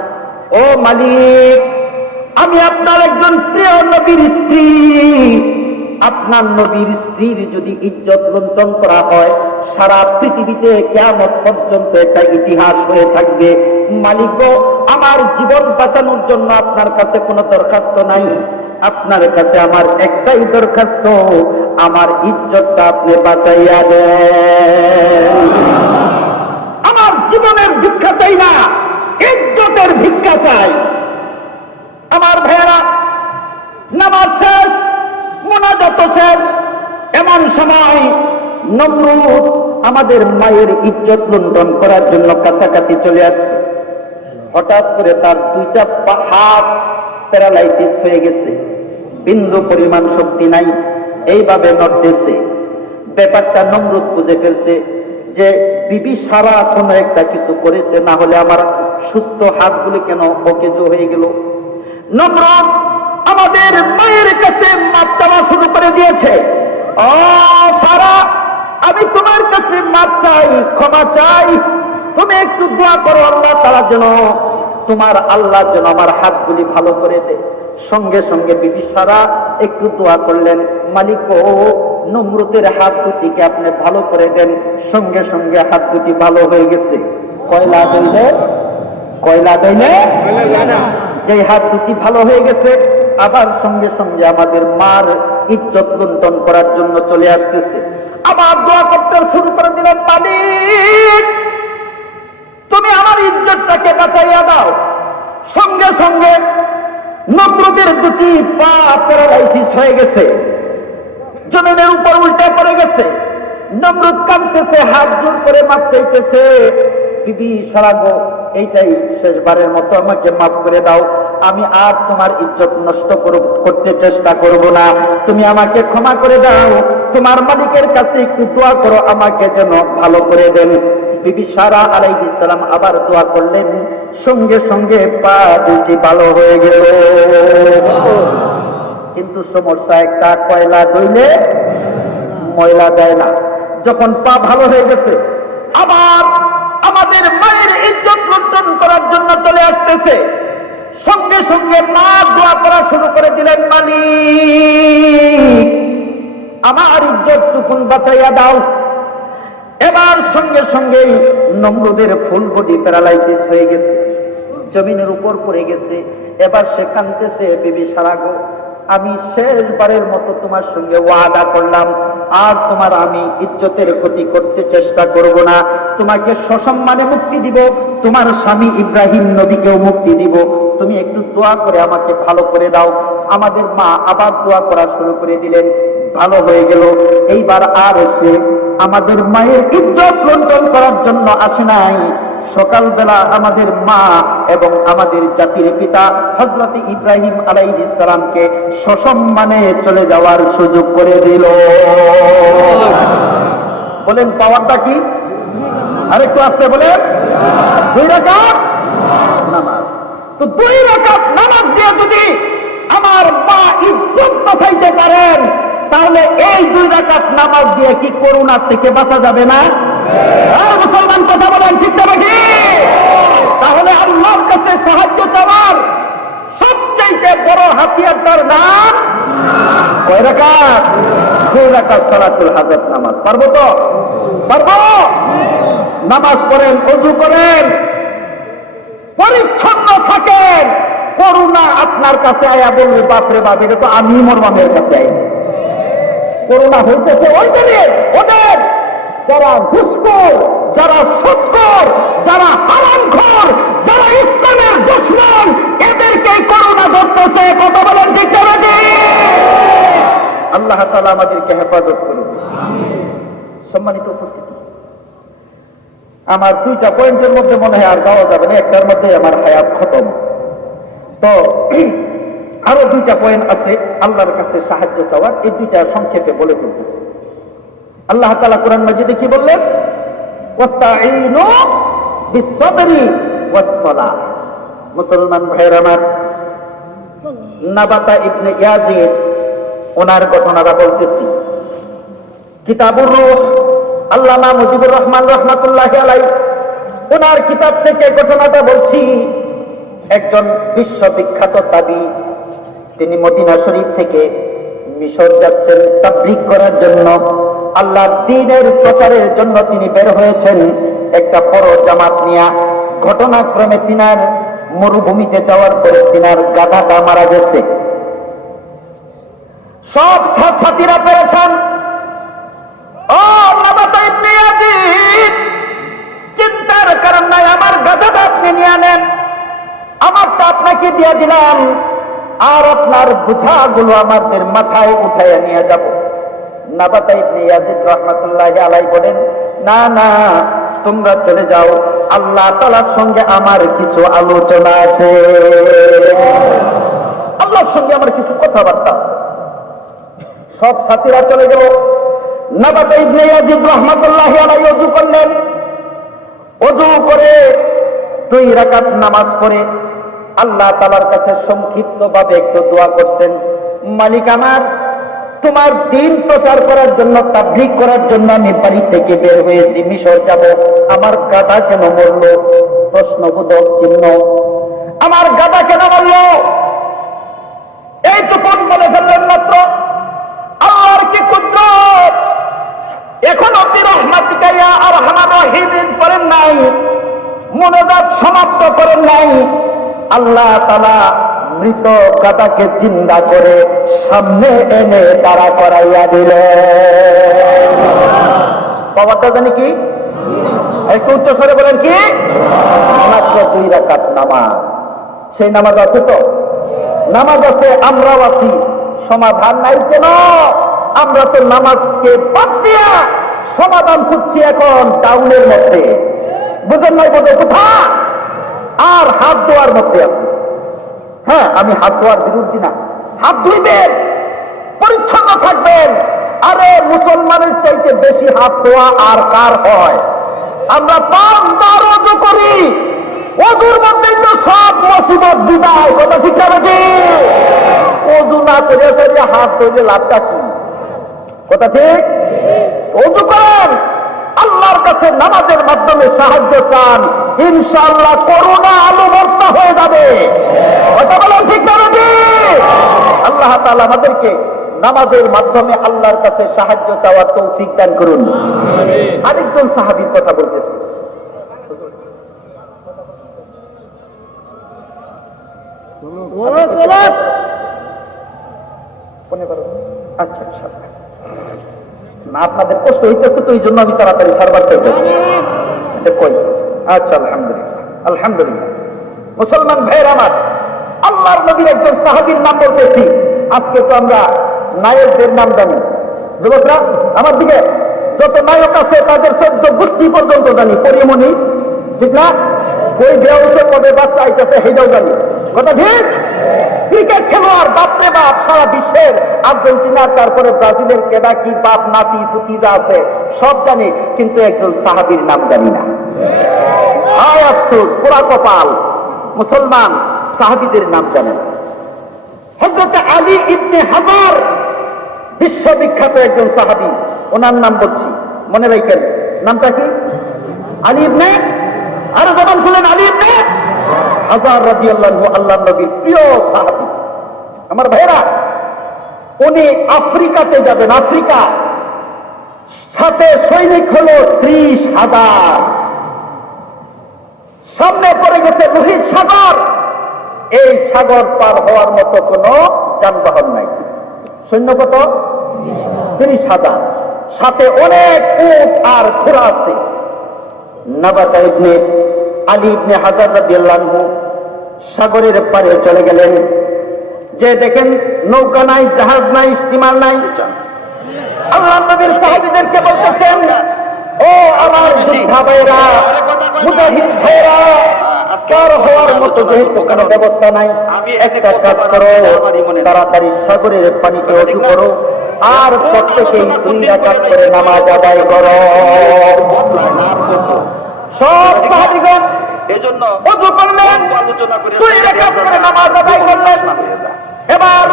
ও মালিক, আমি আপনার একজন প্রিয় নবীর স্ত্রী। আপনার নবীর স্ত্রীর যদি ইজ্জত লুণ্ঠন করা হয়, সারা পৃথিবীতে কিয়ামত পর্যন্ত একটা ইতিহাস হয়ে থাকবে। মালিক গো, আমার জীবন বাঁচানোর জন্য আপনার কাছে কোনো দরখাস্ত নাই, আপনার কাছে আমার একটাই দরখাস্ত, আমার ইজ্জতটা আপনি বাঁচাইয়া দেন। আমার জীবনের ভিক্ষা চাই না, ইজ্জতের ভিক্ষা চাই। আমার ভাইয়েরা, নামাজ শেষ, মুনাজাত শেষ, এমন সময় নমরুদ আমাদের মায়ের ইজ্জত লুণ্ঠন করার জন্য কাছাকাছি চলে আসছে। হঠাৎ করে তার দুইটা হাত প্যারালাইসিস হয়ে গেছে, বিন্দু পরিমাণ শক্তি নাই, এইভাবে নড়তেছে। ব্যাপারটা নমরুদ বুঝে ফেলছে যে বিবি সারা কোনো একটা কিছু করেছে, না হলে আমার সুস্থ হাতগুলি কেন অকেজো হয়ে গেল। নমরুদ আমাদের মায়ের কাছে মাপ চাওয়া শুরু করে দিয়েছে। ও সারা, আমি তোমার কাছে মাপ চাই, ক্ষমা চাই, তুমি একটু দোয়া করো আল্লাহ তাআলা যেন, তোমার আল্লাহ যেন আমার হাতগুলি ভালো করে দেয়। সঙ্গে সঙ্গে বিবি সারা একটু দোয়া করলেন, মালিক ও নমরুদের হাত দুটিকে আপনি ভালো করে দেন। সঙ্গে সঙ্গে হাত দুটি ভালো হয়ে গেছে। কয়লা দইলে যে হাত দুটি ভালো হয়ে গেছে, আবার সঙ্গে সঙ্গে আমাদের মার ইজ্জত লুণ্ঠন করার জন্য চলে আসতেছে। আবার দোয়া করতে শুরু করে দিলেন, মালিক তুমি আমার ইজ্জতটাকে বাঁচাইয়া দাও। সঙ্গে সঙ্গে নমরুদের দুটি পা প্যারালাইসিস হয়ে গেছে, জমিনের উপর উল্টে পড়ে গেছে। নমরুদ কাঁদতেছে, হাত জোর করে মাপ চাইতেছে, বিবি সারা গো, এইটাই শেষবারের মতো আমাকে মাফ করে দাও, আমি আর তোমার ইজ্জত নষ্ট করতে চেষ্টা করব না, তুমি আমাকে ক্ষমা করে দাও, তোমার মালিকের কাছে একটু দোয়া করো আমাকে যেন ভালো করে দেন। বিবি সারা আলাইহিস সালাম আবার দোয়া করলেন, সঙ্গে সঙ্গে পা দুটি ভালো হয়ে গেল। কিন্তু সমস্যা একটা, কয়লা ধুইলে ময়লা যায় না। যখন পা ভালো হয়ে গেছে, আবার আমাদের মায়ের ইজ্জত লুণ্ঠন করার জন্য চলে আসতেছে। সঙ্গে সঙ্গে মা দোয়া করা শুরু করে দিলেন, মালিক আমার ইজ্জত টুকুন বাঁচাইয়া দাও। এবার সঙ্গে সঙ্গে নমরুদের ফুল বডি প্যারালাইসিস হয়ে গেছে, জমিনের উপর পড়ে গেছে। এবার সে কাঁদতেছে, বিবি সারা গো, আমি শেষবারের মতো তোমার সঙ্গে ওয়াদা করলাম, আর তোমার আমি ইজ্জতের ক্ষতি করতে চেষ্টা করব না, তোমাকে সসম্মানে মুক্তি দিব, তোমার স্বামী ইব্রাহিম নবীকেও মুক্তি দিব, তুমি একটু দোয়া করে আমাকে ভালো করে দাও। আমাদের মা আবার দোয়া করা শুরু করে দিলেন, ভালো হয়ে গেল। এইবার আর এসে আমাদের মায়ের ইজ্জত লুণ্ঠন করার জন্য আসে নাই। সকালবেলা আমাদের মা এবং আমাদের জাতির পিতা হযরত ইব্রাহিম আলাইহিস সালামকে সসম্মানে চলে যাওয়ার সুযোগ করে দিল। বলেন পাওয়ারটা কি? আরেকটু আসতে বলেন। 2 রাকাত নামাজ। তো 2 রাকাত নামাজ দিয়ে যদি আমার মা ইজ্জত বাঁচাইতে পারেন, তাহলে এই 2 রাকাত নামাজ দিয়ে কি করোনার থেকে বাঁচা যাবে না? মুসলমান কথা বলেন, ঠিক না নাকি? তাহলে আল্লাহর কাছে সাহায্য চাওয়ার সবচেয়ে বড় হাতিয়ার নাম কয় রাকাত? 2 রাকাত সালাতুল হাজাত নামাজ। পারবো তো? পারবো। নামাজ পড়েন, ওযু করেন, পরিচ্ছন্ন থাকেন। করোনা আপনার কাছে আয়া বলবে, বাপরে বাপ, এটা তো আমি মোর মামের কাছে আই। করোনা হইতেছে ওদের যারা ঘুষখোর, যারা সুদখোর, যারা হারামখোর, যারা ইসলামের দুশমন, এদেরকে করোনা ধরতেছে। কথা বলেন ঠিক না? আল্লাহ তাআলা আমাদেরকে হেফাজত করুন। সম্মানিত উপস্থিতি, আমার 2টা পয়েন্টের মধ্যে মনে হয় আর যাওয়া যাবে না, একটার মধ্যে আমার হায়াত খতম। তো আরো 2টা পয়েন্ট আছে আল্লাহর কাছে সাহায্য চাওয়ার, এই 2টা সংক্ষেপে বলে ফেলতেছি। আল্লাহ তাআলা কোরআন মাজিদে কি বললেন? ওয়াস্তাঈনু বিস-সাবরি ওয়াস-সালাহ। মুসলমান ভাইরা আমার, নাবাতা ইবনে ইয়াজিদ ওনার ঘটনাটা বলতেছি। কিতাবুর রূহ, আল্লামা মুজিবুর রহমান রাহমাতুল্লাহি আলাইহি ওনার কিতাব থেকে ঘটনাটা বলছি। একজন বিশ্ববিখ্যাত তাবী, তিনি মদিনা শরীফ থেকে মিশর যাচ্ছেন তাবলীগ করার জন্য। আল্লাহর দ্বীনের প্রচারের জন্য তিনি বের হয়েছেন একটা বড় জামাত নিয়ে। ঘটনাক্রমে তিনার মরুভূমিতে যাওয়ার পরে তিনার গাধাটা মারা গেছে। সব ছাত্রীরা পেরেছেন। ও নাবাতা ইবনে ইয়াজিদ, চিন্তার কারণ নাই, আমার গাধাটা আপনি নিয়ে নেন, আমারটা আপনাকে দিয়ে দিলাম, আর আপনার বোঝাগুলো আমাদের মাথায় উঠাইয়া নিয়ে যাব। নাবাতা ইবনে ইয়াজিদ রাহমাতুল্লাহি আলাইহি বলেন, না না, তোমরা চলে যাও, আল্লাহ তাআলার সঙ্গে আমার কিছু আলোচনা আছে, আল্লাহর সঙ্গে আমার কিছু কথাবার্তা আছে। সব সাথীরা চলে গেল। নাবাতা ইবনে ইয়াজিদ রাহমাতুল্লাহি আলাইহি ওযু করলেন। ওযু করে 2 রাকাত নামাজ পড়ে আল্লাহ তাআলার কাছে সংক্ষিপ্তভাবে একটু দোয়া করছেন, মালিক আমার, তোমার দ্বীন প্রচার করার জন্য, তাবলীগ করার জন্য আমি বাড়ি থেকে বের হয়েছি, মিশর যাব, আমার গাধা কেন মরল? প্রশ্নবোধক চিহ্ন। আমার গাধা কেন মরল? এইটুকু বলে ফেললেন মাত্র। আল্লাহর কি কুদরত! এখনো বিরহমাতিকা ইয়া আরহামার রাহিমিন করেন নাই, মুনাজাত সমাপ্ত করেন নাই, আল্লাহ তাআলা মৃত গাধাকে জিন্দা করে সামনে এনে দাঁড়া করাইয়া দিলেন। বাবাটা জানি কি? একটু উচ্চস্বরে বলেন কি? মাত্র 2 রাকাত নামাজ। সেই নামাজ আছে তো? নামাজ আছে, আমরাও আছি। সমাধান নাই কেন? আমরা তো নামাজকে বাদ দিয়া সমাধান খুঁজছি এখন টাউনের মধ্যে। বুঝেন নাই বোধ কোথায়? আর হাত ধোয়ার মধ্যে আছে। হ্যাঁ, আমি হাত ধোয়ার বিরুদ্ধে না, হাত ধুইবেন, পরিচ্ছন্ন থাকবেন। আরে মুসলমানের চাইতে বেশি হাত ধোয়া আর কার হয়? আমরা 5 বার ওযু করি, ওযুর মধ্যেই তো সব মুসিবত বিদায়। কথা ঠিক আছে? ওযু না করে সেটা হাত ধুইলে লাভটা কি? কথা ঠিক? ওযু করেন, আল্লাহর কাছে নামাজের মাধ্যমে সাহায্য চান, ইনশাআল্লাহ করোনা আলু ভর্তা হয়ে যাবে। কথা বলেন ঠিক আছে? আল্লাহ তাআলা আমাদেরকে নামাজের মাধ্যমে আল্লাহর কাছে সাহায্য চাওয়ার তৌফিক দান করুন। আরেকজন সাহাবীর কথা বলতেছি। আচ্ছা, না আপনাদের কষ্ট হইতেছে তো, এই জন্য আমি তাড়াতাড়ি সার্ভার চাইতেছি। আচ্ছা, আলহামদুলিল্লাহ, আলহামদুলিল্লাহ। মুসলমান ভাইয়ের আমার, আল্লাহর নবীর একজন সাহাবীর নাম বলতেছি। আজকে তো আমরা নায়কদের নাম জানি। যুবকরা আমার দিকে, যত নায়ক আছে তাদের 14 গোষ্ঠী পর্যন্ত জানি। পরিমণি, ঠিক না? ওই বেউসে কবে বাচ্চা আইতেছে সেটাও জানি। কথা ঠিক? ক্রিকেট খেলোয়াড় বাপরে বাপ, সারা বিশ্বের, আর্জেন্টিনার, তারপরে ব্রাজিলের কেডা কি বাপ নাতি ফুতিজা আছে সব জানি, কিন্তু একজন সাহাবীর নাম জানি না। হায় আফসোস, পোড়া কপাল, মুসলমান সাহাবীদের নাম জানে না। হযরত আলী ইবনে হাজার, বিশ্ববিখ্যাত একজন সাহাবী, ওনার নাম বলছি, মনে রাখেন। নামটা কি? আলী ইবনে, আরো জবান খুলেন, আলী ইবনে হাজার রাদিয়াল্লাহু, আল্লাহর নবীর প্রিয় সাহাবী। আমার ভাইরা, উনি আফ্রিকাতে যাবেন, আফ্রিকা। সাথে সৈনিক হলো 30,000। সামনে পড়ে গেছে লোহিত সাগর। এই সাগর পার হওয়ার মতো কোন যানবাহন নাই। সৈন্য কত? 30,000। সাথে অনেক উট আর ঘোড়া আছে। নাবাতা ইবনে আলী ইবনে হাজার রাদিয়াল্লাহু আনহু সাগরের পারে চলে গেলেন। যে দেখেন নৌকা নাই, জাহাজ নাই, স্টিমার নাই। আল্লাহর নবীর সাহাবীদেরকে বলতেছেন, ও আমার যোদ্ধা ভাইরা, মুজাহিদ ভাইরা, পার হওয়ার মতো যেহেতু কোনো ব্যবস্থা নাই, একটা কাজ করো, তাড়াতাড়ি সাগরের পানিতে ওযু করো, আর প্রত্যেকেই 2 রাকাত করে নামাজ আদায় করো। সব সাহাবীগণ এজন্য ওযু করলেন, 2 রাকাত করে নামাজ আদায় করলেন। এবার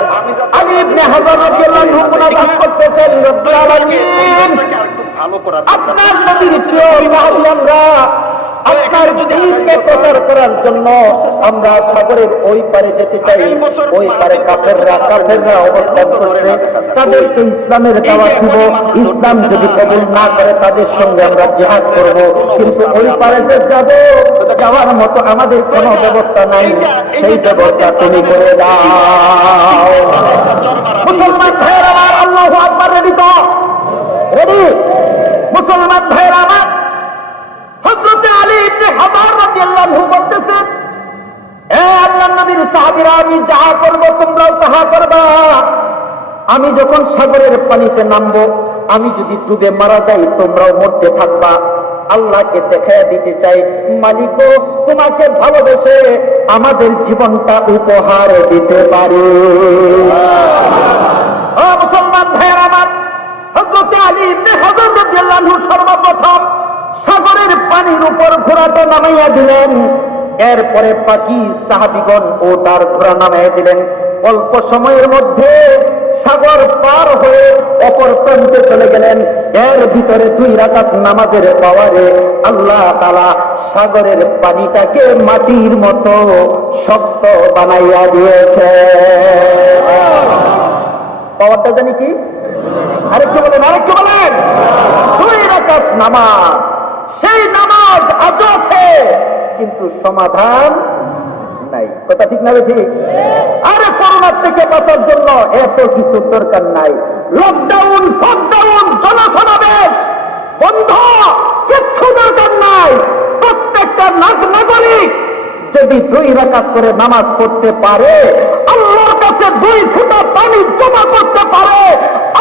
আলী ইবনে হাজার রাদিয়াল্লাহু আনহু মুনাজাত করতেছেন, রব্বুল আলামিন, আপনার নবীর প্রিয় সাহাবী আমরা, আপনার দ্বীনকে প্রচার করার জন্য আমরা সাগরের ওই পারে যেতে চাই। ওই পারে কাফেররা অবস্থান করছে, তাদেরকে ইসলামের দাওয়াত দিব। ইসলাম যদি কবুল না করে তাদের সঙ্গে আমরা জিহাদ করব, কিন্তু ওই পারে যে যাব, যাওয়ার মতো আমাদের কোনো ব্যবস্থা নাই, সেই ব্যবস্থা তুমি করে দাও। মুসলমান ভাইয়েরা আমার, আল্লাহু আকবার, রেডি তো? রেডি? মুসলমান ভাইয়েরা আমার, হযরত আলী ইবনে হামার রাদিয়াল্লাহু আনহু বলতেছেন, এ আল্লাহর নবীর সাহাবীরা, আমি যাহা করব তোমরাও তাহা করবা। আমি যখন সাগরের পানিতে নামবো, আমি যদি ডুবে মারা যাই, তোমরাও মরতে থাকবা। আল্লাহকে দেখাইয়া দিতে চাই, মালিক তোমাকে ভালোবেসে আমাদের জীবনটা উপহার দিতে পারি। ও মুসলমান ভাইয়েরা আমার, হযরত আলী ইবনে হাজার রাদিয়াল্লাহু আনহু সর্বপ্রথম সাগরের পানির উপর ঘোড়াটা নামাইয়া দিলেন। এরপরে বাকি সাহাবীগণ ও তার ঘোড়া নামাইয়া দিলেন। অল্প সময়ের মধ্যে সাগর পার হয়ে অপর প্রান্তে চলে গেলেন। এর ভিতরে 2 রাকাত নামাজের পাওয়ারে আল্লাহ তাআলা সাগরের পানিটাকে মাটির মতো শক্ত বানাইয়া দিয়েছে। পাওয়ারটা জানি কি? আরেকটু বলেন, আরেকটু বলেন। 2 রাকাত নামাজ, সেই নামাজ আজ আছে, কিন্তু সমাধান নাই। কথা ঠিক না? ঠিক। আরে করোনার থেকে বাঁচার জন্য এত কিছু দরকার নাই। লকডাউন, ফকডাউন, জনসমাবেশ বন্ধ, কিচ্ছু দরকার নাই। প্রত্যেকটা নাগরিক যদি 2 রাকাত করে নামাজ পড়তে পারে, আল্লাহর কাছে 2 ফোঁটা পানি জমা করতে পারে,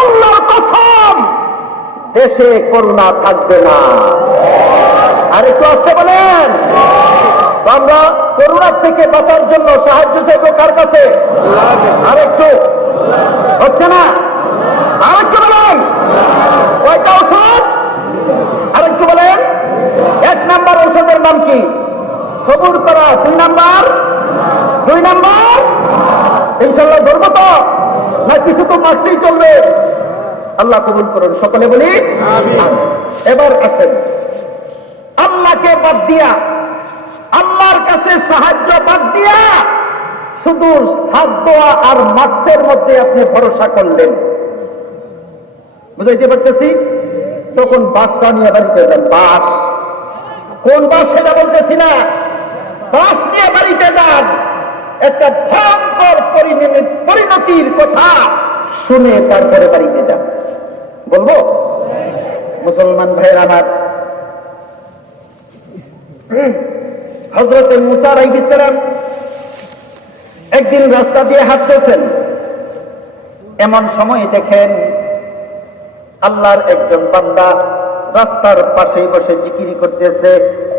আল্লাহর কসম দেশে করোনা থাকবে না। আর একটু আসতে বলেন। আমরা করোনার থেকে বাঁচার জন্য সাহায্য চাইব কার কাছে? আরেকটু হচ্ছে না? আরেকটু বলেন। কয়টা ওষুধ? আরেকটু বলেন। 1 নাম্বার ওষুধের নাম কি? সবুর করা। 2 নাম্বার ইনশাল্লাহ ধরবো তো না? কিছু তো মাসেই চলবে। আল্লাহ কবুল করুন, সকলে বলি আমিন। এবার আসেন, আল্লাহকে বাদ দিয়া, আল্লাহর কাছে সাহায্য বাদ দিয়া শুধু হাত দোয়া আর মাস্কের মধ্যে আপনি ভরসা করলেন। বুঝাইতে পারতেছি? তখন বাসটা নিয়ে বাড়িতে যান। বাস, কোন বাস সেটা বলতেছি না, বাস নিয়ে বাড়িতে যান। একটা ভয়ঙ্কর পরিণতির কথা শুনে তারপরে বাড়িতে যান। বলবো? মুসলমান ভাইয়ের আমার, হযরত মুসা আলাইহিস সালাম একদিন রাস্তা দিয়ে হাঁটতেছেন। এমন সময় দেখেন আল্লাহর একজন বান্দা রাস্তার পাশে বসে জিকির করতেছে,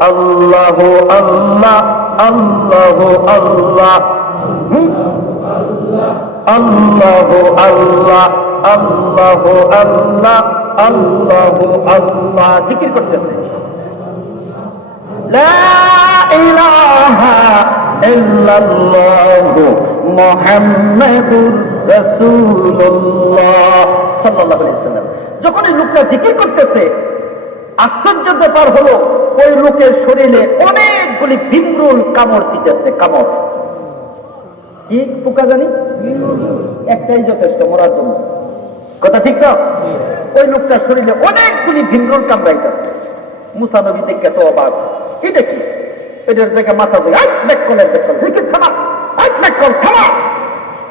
আল্লাহু আল্লাহ, আল্লাহু আল্লাহ, আল্লাহু আল্লাহ, আল্লাহু আল্লাহ, আল্লাহু আল্লাহ জিকির করতেছে। লা ইলাহা ইল্লাল্লাহু মুহাম্মাদুর রাসূলুল্লাহ সাল্লাল্লাহু আলাইহি ওয়াসাল্লাম। যখন এই লোকটা জিকির করতেছে, আশ্চর্যের ব্যাপার হলো ওই লোকের শরীরে অনেকগুলি ভিমরুল কামড় দিতেছে। কামড় কি পোকা জানি? একটাই যথেষ্ট মরার জন্য। কথা ঠিক না? ওই লোকটার শরীরে অনেকগুলি ভিমরুল কামড়াইতেছে। মুসা নবী দেখে তো অবাক, এটা কি? এটার দেখে মাথা দিয়ে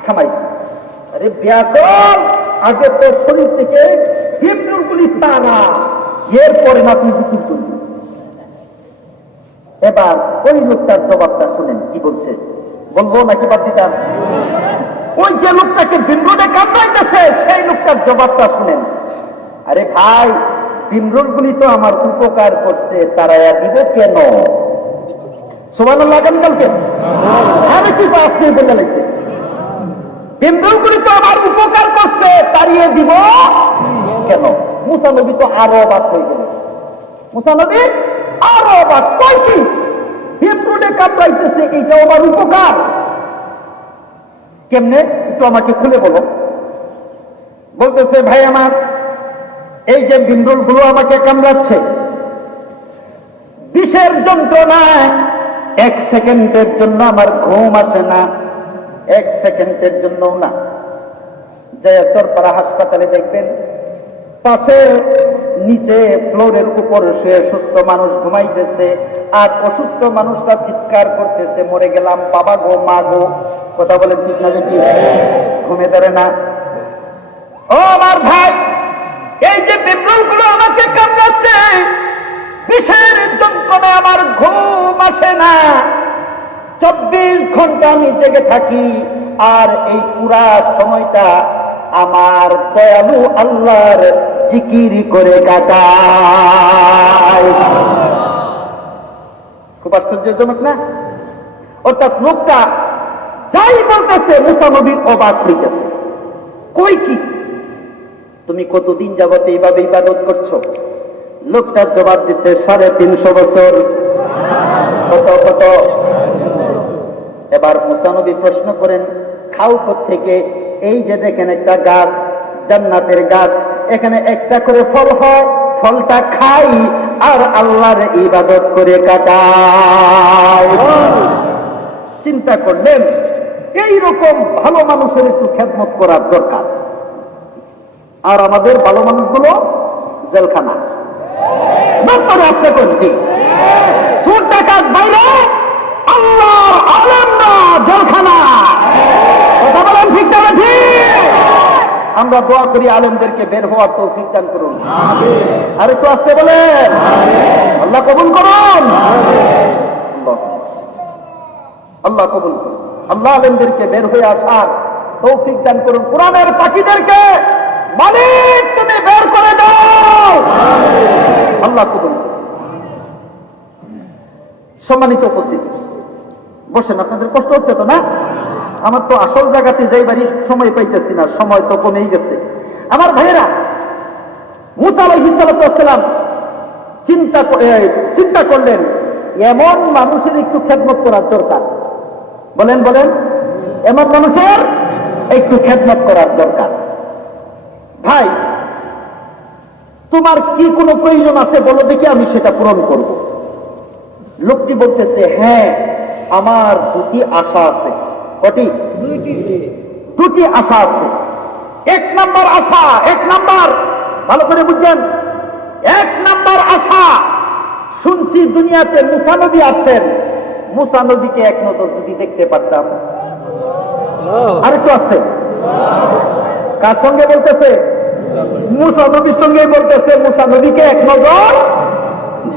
থামাইছে। আরে ব্যাকল, আগে তোর শরীর থেকে ভিমরুলগুলি তারা, এরপরে না তুই জিকির করবি। এবার ওই লোকটার জবাবটা শুনেন কি বলছে। বলবো নাকি বাদ দিতাম? ওই যে লোকটাকে ভিমরুলে কামড়াইতেছে সেই লোকটার জবাবটা শুনেন। আরে ভাই, ভিমরুলগুলি তো আমার উপকার করছে, তারাইয়া দিব কেন? সুবহানাল্লাহ আগামীকালকে আরে কি আপনি বলে লাগছে, ভিমরুলগুলি তো আমার উপকার করছে, তাড়িয়ে দিব কেন? মুসা নবী তো আরো অবাক হয়ে গেল। মুসা নবী আরো অবাক, কই কি ভিমরুলে কামড়াইতেছে, এইটা আমার উপকার কেমনে? একটু আমাকে খুলে বলো। বলতেছে, ভাই আমার, এই যে ভিমরুল গুলো আমাকে কামড়াচ্ছে, কিসের যন্ত্রণায়? 1 সেকেন্ডের জন্য আমার ঘুম আসে না, 1 সেকেন্ডের জন্যও না। জয়া চরপাড়া হাসপাতালে দেখবেন পাশে নিচে ফ্লোরের উপর শুয়ে সুস্থ মানুষ ঘুমাইতেছে, আর অসুস্থ মানুষটা চিৎকার করতেছে, মরে গেলাম বাবা গো, মা গো। কথা বলেন ঠিক না বেটি? ঘুমে ধরে না? ও আমার ভাই, এই যে বিমরুল গুলো আমাকে কামড়াচ্ছে, বিষের যন্ত্রণায় আমার ঘুম আসে না, 24 ঘন্টা আমি জেগে থাকি, আর এই পুরা সময়টা আমার দয়ালু আল্লাহর জিকির করে কাটাই। খুব আশ্চর্যজনক না? অর্থাৎ লোকটা যাই বলতেছে মুসা নবী অবাক হইতেছে। কই কি তুমি কতদিন যাবত এইভাবে ইবাদত করছো? লোকটার জবাব দিচ্ছে 350 বছর। কত কত? এবার মুসা নবী প্রশ্ন করেন, খাও থেকে? এই যে দেখেন একটা গাছ, জান্নাতের গাছ, এখানে একটা করে ফল হয়, ফলটা খাই আর আল্লাহর ইবাদত করে কাটাই। চিন্তা করলেন এইরকম ভালো মানুষের একটু খেদমত করার দরকার। আর আমাদের ভালো মানুষগুলো জেলখানা। রাস্তা করছি চোর ডাকাত বাইরে, আল্লাহর আলেম না জেলখানা। কথা বলেন ঠিক না ঠিক? আমরা দোয়া করি আলেমদেরকে বের হওয়ার তৌফিক দান করুন। আর একটু আসতে বলেন, আল্লাহ কবুল করুন, আল্লাহ কবুল করুন। আল্লাহ আলেমদেরকে বের হয়ে আসার তৌফিক দান করুন। কোরআনের পাখিদেরকে মালিক তুমি বের করে দাও, আল্লাহ কবুল করুন। সম্মানিত উপস্থিতি, বসেন, আপনাদের কষ্ট হচ্ছে তো না? আমার তো আসল জায়গাতে যাইবারই সময় পাইতেছি না, সময় তো কমেই গেছে। আমার ভাইয়েরা, মুসা আলাইহিস সালাম চিন্তা করলেন এমন মানুষের একটু খেদমত করার দরকার। বলেন বলেন, এমন মানুষের একটু খেদমত করার দরকার। ভাই, তোমার কি কোনো প্রয়োজন আছে বলো দেখি, আমি সেটা পূরণ করব। লোকটি বলতেছে, হ্যাঁ আমার দুটি আশা আছে। কটি? দুটি আশা আছে। 1 নাম্বার আশা, 1 নাম্বার, ভালো করে বুঝছেন, 1 নাম্বার আশা, শুনছি দুনিয়াতে মুসা নবী আসছেন, মুসা নবীকে এক নজর যদি দেখতে পারতাম। আরেকটু আসছে, কার সঙ্গে বলতেছে? মুসা নবীর সঙ্গেই বলতেছে, মুসা নবীকে এক নজর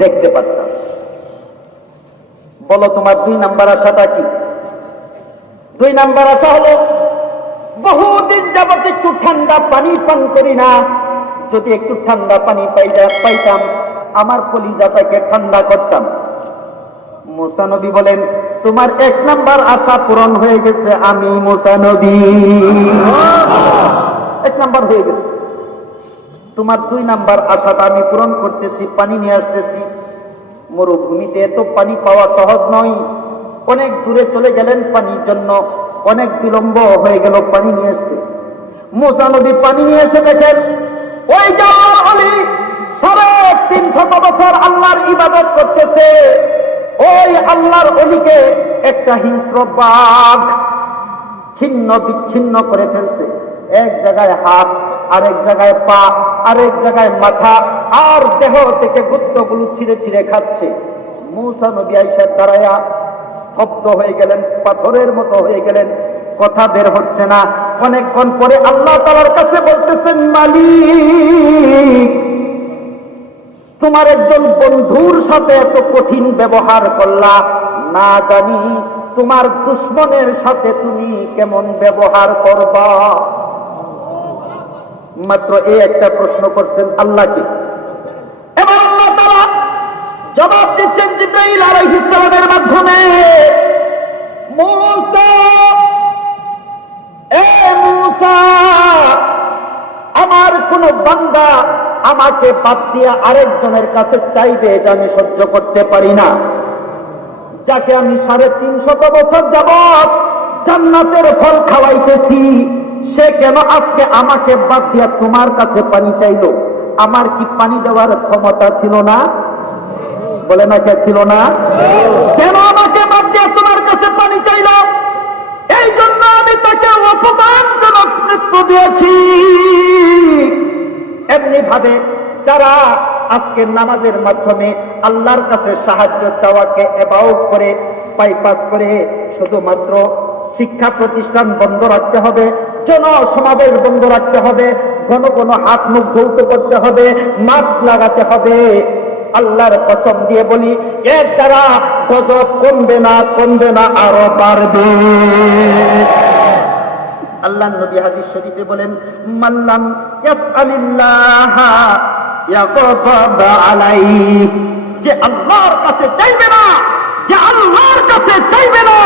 দেখতে পারতাম। বলো তোমার 2 নাম্বার আশাটা কি? 2 নাম্বার আশা হলো, বহুদিন যাবত একটু ঠান্ডা পানি পান করি না, যদি একটু ঠান্ডা পানি পাইতাম আমার কলিজাটাকে ঠান্ডা করতাম। মুসা নবী বলেন, তোমার 1 নাম্বার আশা পূরণ হয়ে গেছে, আমি মুসা নবী 1 নাম্বার হয়ে গেছে। তোমার 2 নাম্বার আশাটা আমি পূরণ করতেছি, পানি নিয়ে আসতেছি। মরুভূমিতে এত পানি পাওয়া সহজ নয়, অনেক দূরে চলে গেলেন পানির জন্য, অনেক বিলম্ব হয়ে গেল পানি নিয়ে আসতে। মুসা নবী পানি নিয়ে এসে দেখেন ওই যে আলী 350 বছর আল্লাহর ইবাদত করতেছে, ওই আল্লাহর অলিকে একটা হিংস্র বাঘ ছিন্ন বিচ্ছিন্ন করে ফেলছে। এক জায়গায় হাত, আরেক জায়গায় পা, আরেক জায়গায় মাথা, আর দেহ থেকে গোশতগুলো ছিঁড়ে ছিঁড়ে খাচ্ছে। মুসা নবী আয়েশা দাঁড়ায়া স্তব্ধ হয়ে গেলেন, পাথরের মতো হয়ে গেলেন, কথা বের হচ্ছে না। অনেকক্ষণ পরে আল্লাহ তাআলার কাছে বলতেছেন, মালিক তোমার একজন বন্ধুর সাথে এত কঠিন ব্যবহার করলা, না জানি তোমার দুশমনের সাথে তুমি কেমন ব্যবহার করবা। মাত্র এই একটা প্রশ্ন করছেন আল্লাহকে। এবার আল্লাহ তাআলা জবাব দিচ্ছেন জিবরাইল আলাইহিস সালামের মাধ্যমে, মুসা, এ মুসা, আমার কোন বান্দা আমাকে বাদ দিয়ে আরেকজনের কাছে চাইবে, এটা আমি সহ্য করতে পারি না। যাকে আমি 350 বছর যাবত জান্নাতের ফল খাওয়াইতেছি, সে কেন আজকে আমাকে বাদ দিয়া তোমার কাছে পানি চাইলো? আমার কি পানি দেওয়ার ক্ষমতা ছিল না? বলে না, কে ছিল না? কেন আমাকে বাদ দিয়ে তোমার কাছে পানি চাইল? এই জন্য আমি তাকে অপমানজনক মৃত্যু দিয়েছি। এমনি ভাবে যারা আজকের নামাজের মাধ্যমে আল্লাহর কাছে সাহায্য চাওয়াকে অ্যাবাউট করে, বাইপাস করে, শুধুমাত্র শিক্ষা প্রতিষ্ঠান বন্ধ রাখতে হবে, জনসমাবেশ বন্ধ রাখতে হবে, ঘন ঘন হাত মুখ ধৌত করতে হবে, মাস্ক লাগাতে হবে, আল্লাহর কসম দিয়ে বলি এর দ্বারা গজব কমবে না, কমবে না, আরো বাড়বে। আল্লাহ নবী হাদিস শরীফে বলেন, মাল্লাম ইয়াসআলিল্লাহ ইয়াগফাব আলাইহি, যে আল্লাহর কাছে চাইবে না, যে আল্লাহর কাছে চাইবে না,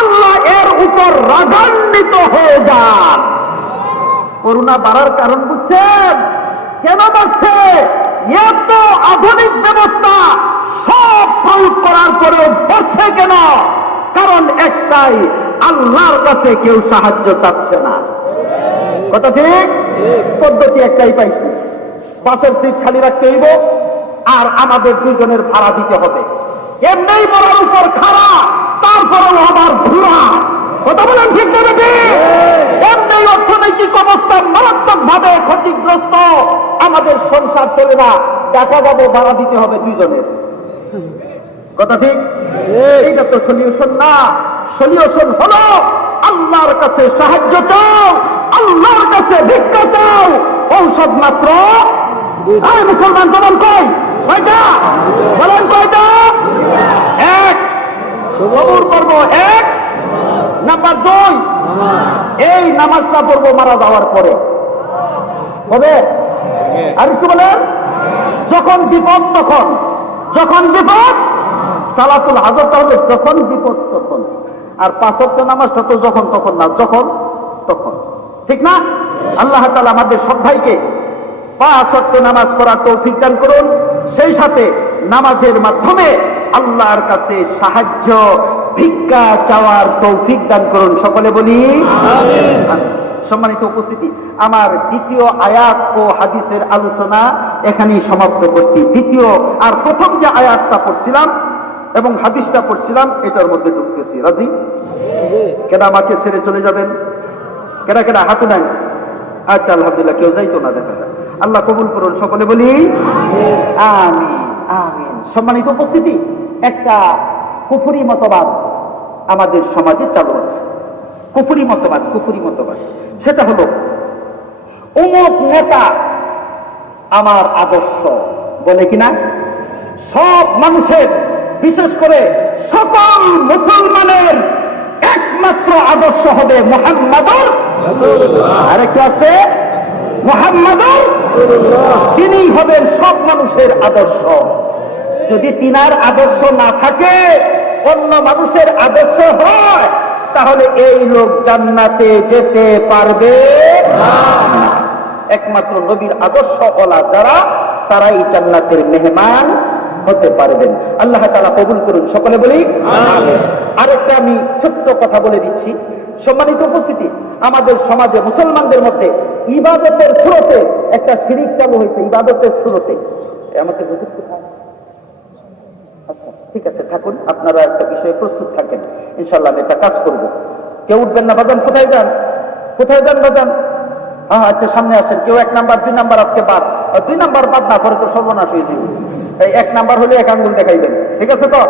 আল্লাহ এর উপর রাগান্বিত হয়ে যান। করুণা বাড়ার কারণ বুঝছেন? কেন বাড়ছে? এত আধুনিক ব্যবস্থা সব প্রয়োগ করার পরেও বাড়ছে কেন? কারণ একটাই, আল্লাহর কাছে কেউ সাহায্য চাচ্ছে না। কথা ঠিক? পদ্ধতি একটাই পাইছি, বাসের সিট খালি রাখতে হইব আর আমাদের দুজনের ভাড়া দিতে হবে। এমনি বলার উপর খাড়া, তারপরেও আবার ধুলা। কথা বলেন ঠিক না? এমনি অর্থনৈতিক অবস্থা মারাত্মক ভাবে ক্ষতিগ্রস্ত, আমাদের সংসার চলে না, টাকা যাবো, ভাড়া দিতে হবে দুজনের। কথা ঠিক? এইটা তো সলিউশন না। সলিউশন হলো আল্লাহর কাছে সাহায্য চাও, আল্লাহর কাছে ভিক্ষা চাও। ঔষধ মাত্র মুসলমান বলেন কয়টা? বলেন কয়টা? এক, সবুর করবো। এক নাম্বার 2, এই নামাজটা পড়বো মারা যাওয়ার পরে। হবে? আর একটু বলেন, যখন বিপদ তখন, যখন বিপদ। সালাতুল হাজরটা হবে যখন বিপদ তখন, আর 5 ওয়াক্ত নামাজটা তো যখন তখন না, যখন তখন। ঠিক না? আল্লাহ তাআলা আমাদের সব ভাইকে 5 ওয়াক্ত নামাজ পড়ার তৌফিক দান করুন, সেই সাথে নামাজের মাধ্যমে আল্লাহর কাছে সাহায্য ভিক্ষা চাওয়ার তৌফিক দান করুন। সকলে বলি আমিন। সম্মানিত উপস্থিতি, আমার দ্বিতীয় আয়াত ও হাদিসের আলোচনা এখানেই সমাপ্ত করছি। দ্বিতীয় আর প্রথম যে আয়াতটা পড়ছিলাম এবং হাদিসটা পড়ছিলাম, এটার মধ্যে ঢুকতেছি। রাজি? কেন আমাকে ছেড়ে চলে যাবেন? কেনা কেনা হাতে নেন। আচ্ছা, আলহামদুলিল্লাহ, কেউ যাইতো না, দেখা যায়। আল্লাহ কবুল করুন। সকলে বলি আমিন, আমিন। সম্মানিত উপস্থিতি, একটা কুফরি মতবাদ আমাদের সমাজে চালু আছে। কুফরি মতবাদ, কুফরি মতবাদ। সেটা হলো অমুক নেতা আমার আদর্শ, বলে কিনা? সব মানুষের, বিশেষ করে সকল মুসলমানের একমাত্র আদর্শ হবে মুহাম্মাদুর রাসূলুল্লাহ। আরেকটু আছে, মুহাম্মাদুর রাসূলুল্লাহ। তিনি হবেন সব মানুষের আদর্শ। যদি তিনার আদর্শ না থাকে, অন্য মানুষের আদর্শ হয়, তাহলে এই লোক জান্নাতে যেতে পারবে না। একমাত্র নবীর আদর্শ ওলা যারা, তারাই জান্নাতের মেহমান হতে পারবেন। আল্লাহ তাআলা কবুল করুন। সকলে বলি আমিন। আরেকটা আমি ছোট্ট কথা বলে দিচ্ছি। সম্মানিত উপস্থিতি, আমাদের সমাজে মুসলমানদের মধ্যে ইবাদতের শুরুতে একটা শিরিক চালু হয়েছে। ইবাদতের শুরুতে আমাদের হুজুর কোথায়? আচ্ছা, ঠিক আছে, থাকুন, আপনারা একটা বিষয়ে প্রস্তুত থাকেন, ইনশাআল্লাহ আমি একটা কাজ করব। কেউ উঠবেন না বাজান? কোথায় যান? কোথায় যান বাজান? আচ্ছা, সামনে আসেন। কেউ 1 নাম্বার 2 নাম্বার আজকে বাদ। 2 নাম্বার বাদ না করে তো সর্বনাশ হয়ে যাবে। এই 1 নাম্বার হলে 1 আঙ্গুল দেখাইবেন, ঠিক আছে তো?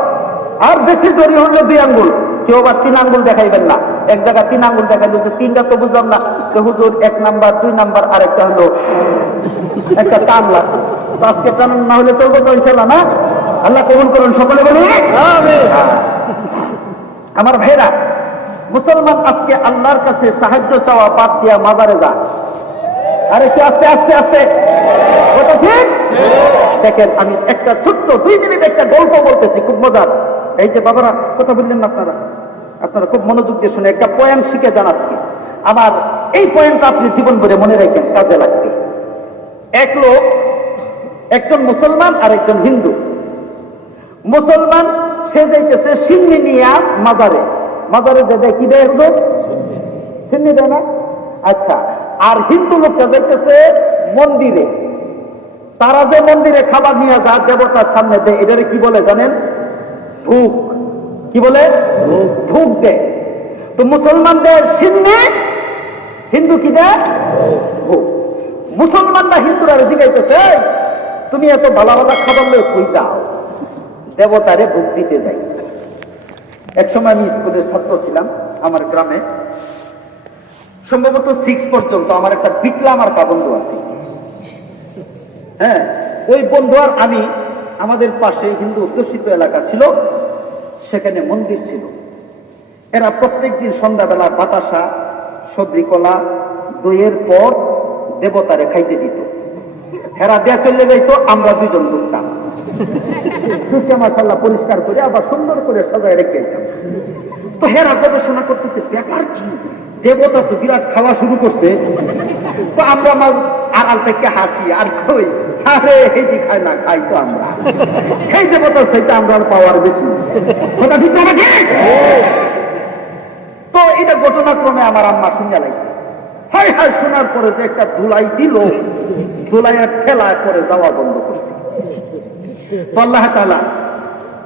আর বেশি দেরি হলে 2 আঙ্গুল। কেউ আবার 3 আঙ্গুল দেখাইবেন না। এক জায়গায় 3 আঙ্গুল দেখাইলে যে 3টা তো বুঝলাম না, যে হুজুর 1 নাম্বার 2 নাম্বার আর একটা হলো একটা টান লাগবে। তো আজকে টান না হলে চলবে তো ইনশাআল্লাহ না? আল্লাহ কবুল করুন। সকলে বলি আমিন। আমার ভাইরা, মুসলমান আজকে আল্লাহর কাছে সাহায্য চাওয়া বাদ দিয়া মাজারে যায়। আরে কি আস্তে আস্তে আস্তে, ওটা ঠিক? দেখেন, আমি একটা ছোট্ট 2 মিনিট একটা গল্প বলতেছি, খুব মজার। এই যে বাবারা, কথা বললেন না আপনারা, আপনারা খুব মনোযোগ দিয়ে শুনে একটা পয়েন্ট শিখে যান আজকে। আমার এই পয়েন্টটা আপনি জীবন ভরে মনে রাখেন, কাজে লাগবে। এক লোক, একজন মুসলমান আর একজন হিন্দু। মুসলমান সে যাইতেছে সিন্নি নিয়া মাজারে। মাজারে যে দেয় কি দেয়? এগুলো সিন্নি দেয় না? আচ্ছা, আর হিন্দু লোকটা যাইতেছে মন্দিরে। তারা যে মন্দিরে খাবার নিয়ে যা দেবতার সামনে দেয়, এটারে কি বলে জানেন? ভোগ। কি বলে? ভোগ দেয়। তো মুসলমানদের সিন্নি, হিন্দু কি দেয়? ভোগ। মুসলমানরা হিন্দুরা জিজ্ঞাসা, তুমি এত ভালো ভালো খাবার লোক কই যাও? দেবতারে ভোগ দিতে যাই। একসময় আমি স্কুলের ছাত্র ছিলাম আমার গ্রামে, সম্ভবত 6 পর্যন্ত। আমার একটা বিটলা আমার বন্ধু আছে, হ্যাঁ, ওই বন্ধু আর আমি, আমাদের পাশে হিন্দু অধ্যুষিত এলাকা ছিল, সেখানে মন্দির ছিল। এরা প্রত্যেকদিন সন্ধ্যাবেলা বাতাসা, সবরি কলা, দইয়ের পর দেবতারে খাইতে দিত। হেরা দেয়া চলে যাইতো, আমরা দুজন ঢুকতাম, ঢুকে মাশাআল্লাহ পরিষ্কার করে আবার সুন্দর করে সাজায় রেখে দিতাম। তো হেরা গবেষণা করতেছে, ব্যাপার কি, দেবতা তো বিরাট খাওয়া শুরু করছে। তো আমরা আড়াল থেকে হাসি আর কই, আরে এই যে খাই না, খাই তো আমরা, এই দেবতার চাইতে আমরা পাওয়ার বেশি। কথা ঠিক না নাকি? তো এটা ঘটনাক্রমে আমার আম্মা শুনিয়া লাগছে। হাই হাই শোনার পরে যে একটা ধুলাই দিল, ধুলাইয়ের ঠেলায় পরে যাওয়া বন্ধ করছে। তো আল্লাহ তাআলা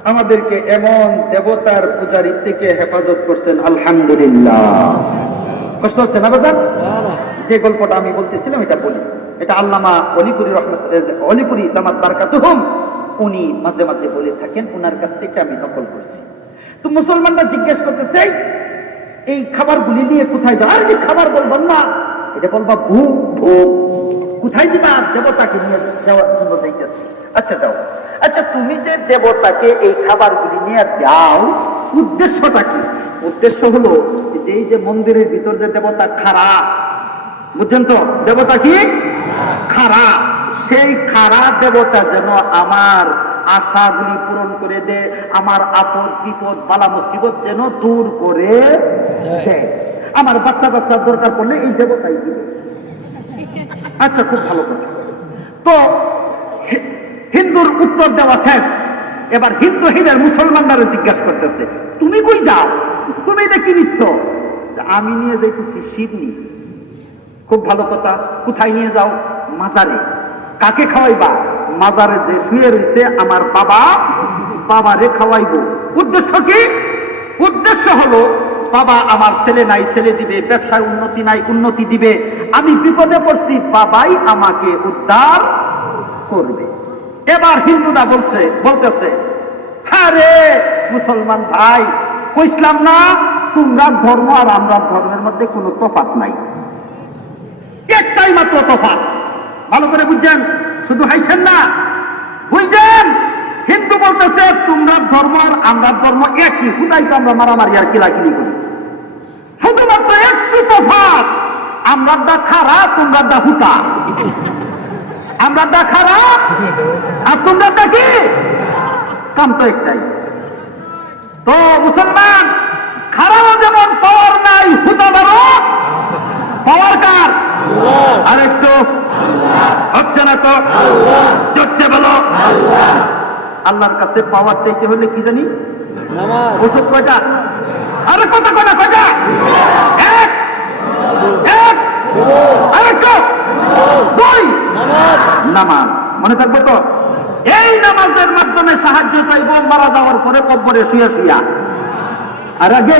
আমাদেরকে এমন দেবতার পূজারী থেকে হেফাজত করছেন, আলহামদুলিল্লাহ। কষ্ট হচ্ছে না বাজার? যে গল্পটা আমি বলতেছিলাম এটা বলি, এটা আল্লামা অলিপুরি দামাত বারাকাতুহুম উনি মাঝে মাঝে বলে থাকেন, ওনার কাছ থেকে আমি নকল করছি। তো মুসলমানরা জিজ্ঞেস করতেছে, এই খাবারগুলি নিয়ে কোথায় যাও? আর কি খাবার বলবেন না, এটা বলবা ভোগ। ভোগ কোথায় দিবা? দেবতাকে নিয়ে যাওয়ার জন্য যাইতেছি। আচ্ছা যাও। আচ্ছা তুমি যে দেবতাকে এই খাবারগুলি নিয়ে যাও, উদ্দেশ্যটা কি? উদ্দেশ্য হলো যে এই যে মন্দিরের ভিতর যে দেবতা খাড়া, বুঝছেন তো, দেবতা কি খাড়া, সেই খাড়া দেবতা যেন আমার আশাগুলি পূরণ করে দে, আমার আপদ বিপদ বালা মুসিবত যেন দূর করে দেয়। আমার বাচ্চা বাচ্চার দরকার পড়লে এই দেবতাই দিবে। আচ্ছা খুব ভালো কথা। তো হিন্দুর উত্তর দেওয়া শেষ। এবার হিন্দুহীনের মুসলমানরা জিজ্ঞাসা করতেছে, তুমি কই যাও? তুমি এটা কি নিচ্ছ? আমি নিয়ে যাইতেছি শিবনি। খুব ভালো কথা। কোথায় নিয়ে যাও? মাজারে। কাকে খাওয়াইবা? মাজারে যে শুয়ে রয়েছে আমার বাবা, বাবারে খাওয়াইবো। উদ্দেশ্য কি? উদ্দেশ্য হলো বাবা আমার ছেলে নাই, ছেলে দিবে, ব্যবসায় উন্নতি নাই, উন্নতি দিবে, আমি বিপদে পড়ছি, বাবাই আমাকে উদ্ধার করবে। এবার হিন্দুরা বলতেছে, হ্যাঁ রে মুসলমান ভাই, কইসলাম না তোমরা ধর্ম আর আমরা ধর্মের মধ্যে কোনো তফাৎ নাই, একটাই মাত্র তফাৎ। ভালো করে বুঝছেন? শুধু হাইছেন না, বুঝছেন? হিন্দু বলতেছে তোমরা ধর্ম আর আমরা ধর্ম একই, হুদাই তো আমরা মারামারি আর কিলাকিলি করি, শুধুমাত্র একটু তফাৎ, আমরা দা খারাপ, তোমরা দা হুতা। আমরা দা খারাপ আর তোমরা দা কি, কাম তো একটাই। তো মুসলমান, খারাপ যেমন পাওয়ার নাই, হুতাবারও পাওয়ার কার? আরেকটু হচ্ছে না তো, চলছে বলো। আল্লাহর কাছে পাওয়ার চাইতে হলে কি জানি? ওষুধ কয়টা? আরে কত কয়টা? কয়টা? এক, এক, আরেকটু দুই, নামাজ। মনে থাকবে তো? এই নামাজের মাধ্যমে সাহায্য চাইব মারা যাওয়ার পরে কবরে শুয়া শুয়া। আর আগে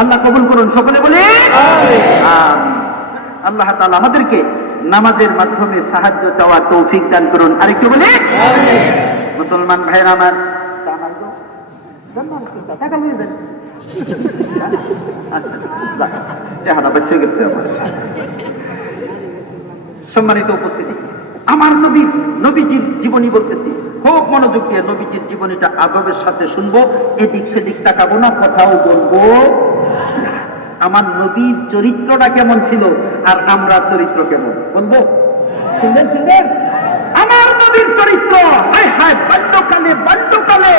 আল্লাহ কবুল করুন, সকলে বলি আমিন। আল্লাহ তাআলা আমাদেরকে নামাজের মাধ্যমে সাহায্য চাওয়ার তৌফিক দান করুন। আরেকটু বলি আমিন। মুসলমান ভাইরা আমার, সম্মানিত উপস্থিতি, আমার নবীজির জীবনী বলতেছি, খুব মনোযোগ দিয়ে নবীজির জীবনীটা আদবের সাথে শুনবো, এদিক সেদিক তাকাবো না, কথাও বলবো। আমার নবীর চরিত্রটা কেমন ছিল আর আমরা চরিত্র কেমন বলবো, শুনবেন? আমার নবীর চরিত্র, হায় হায়, বাল্যকালে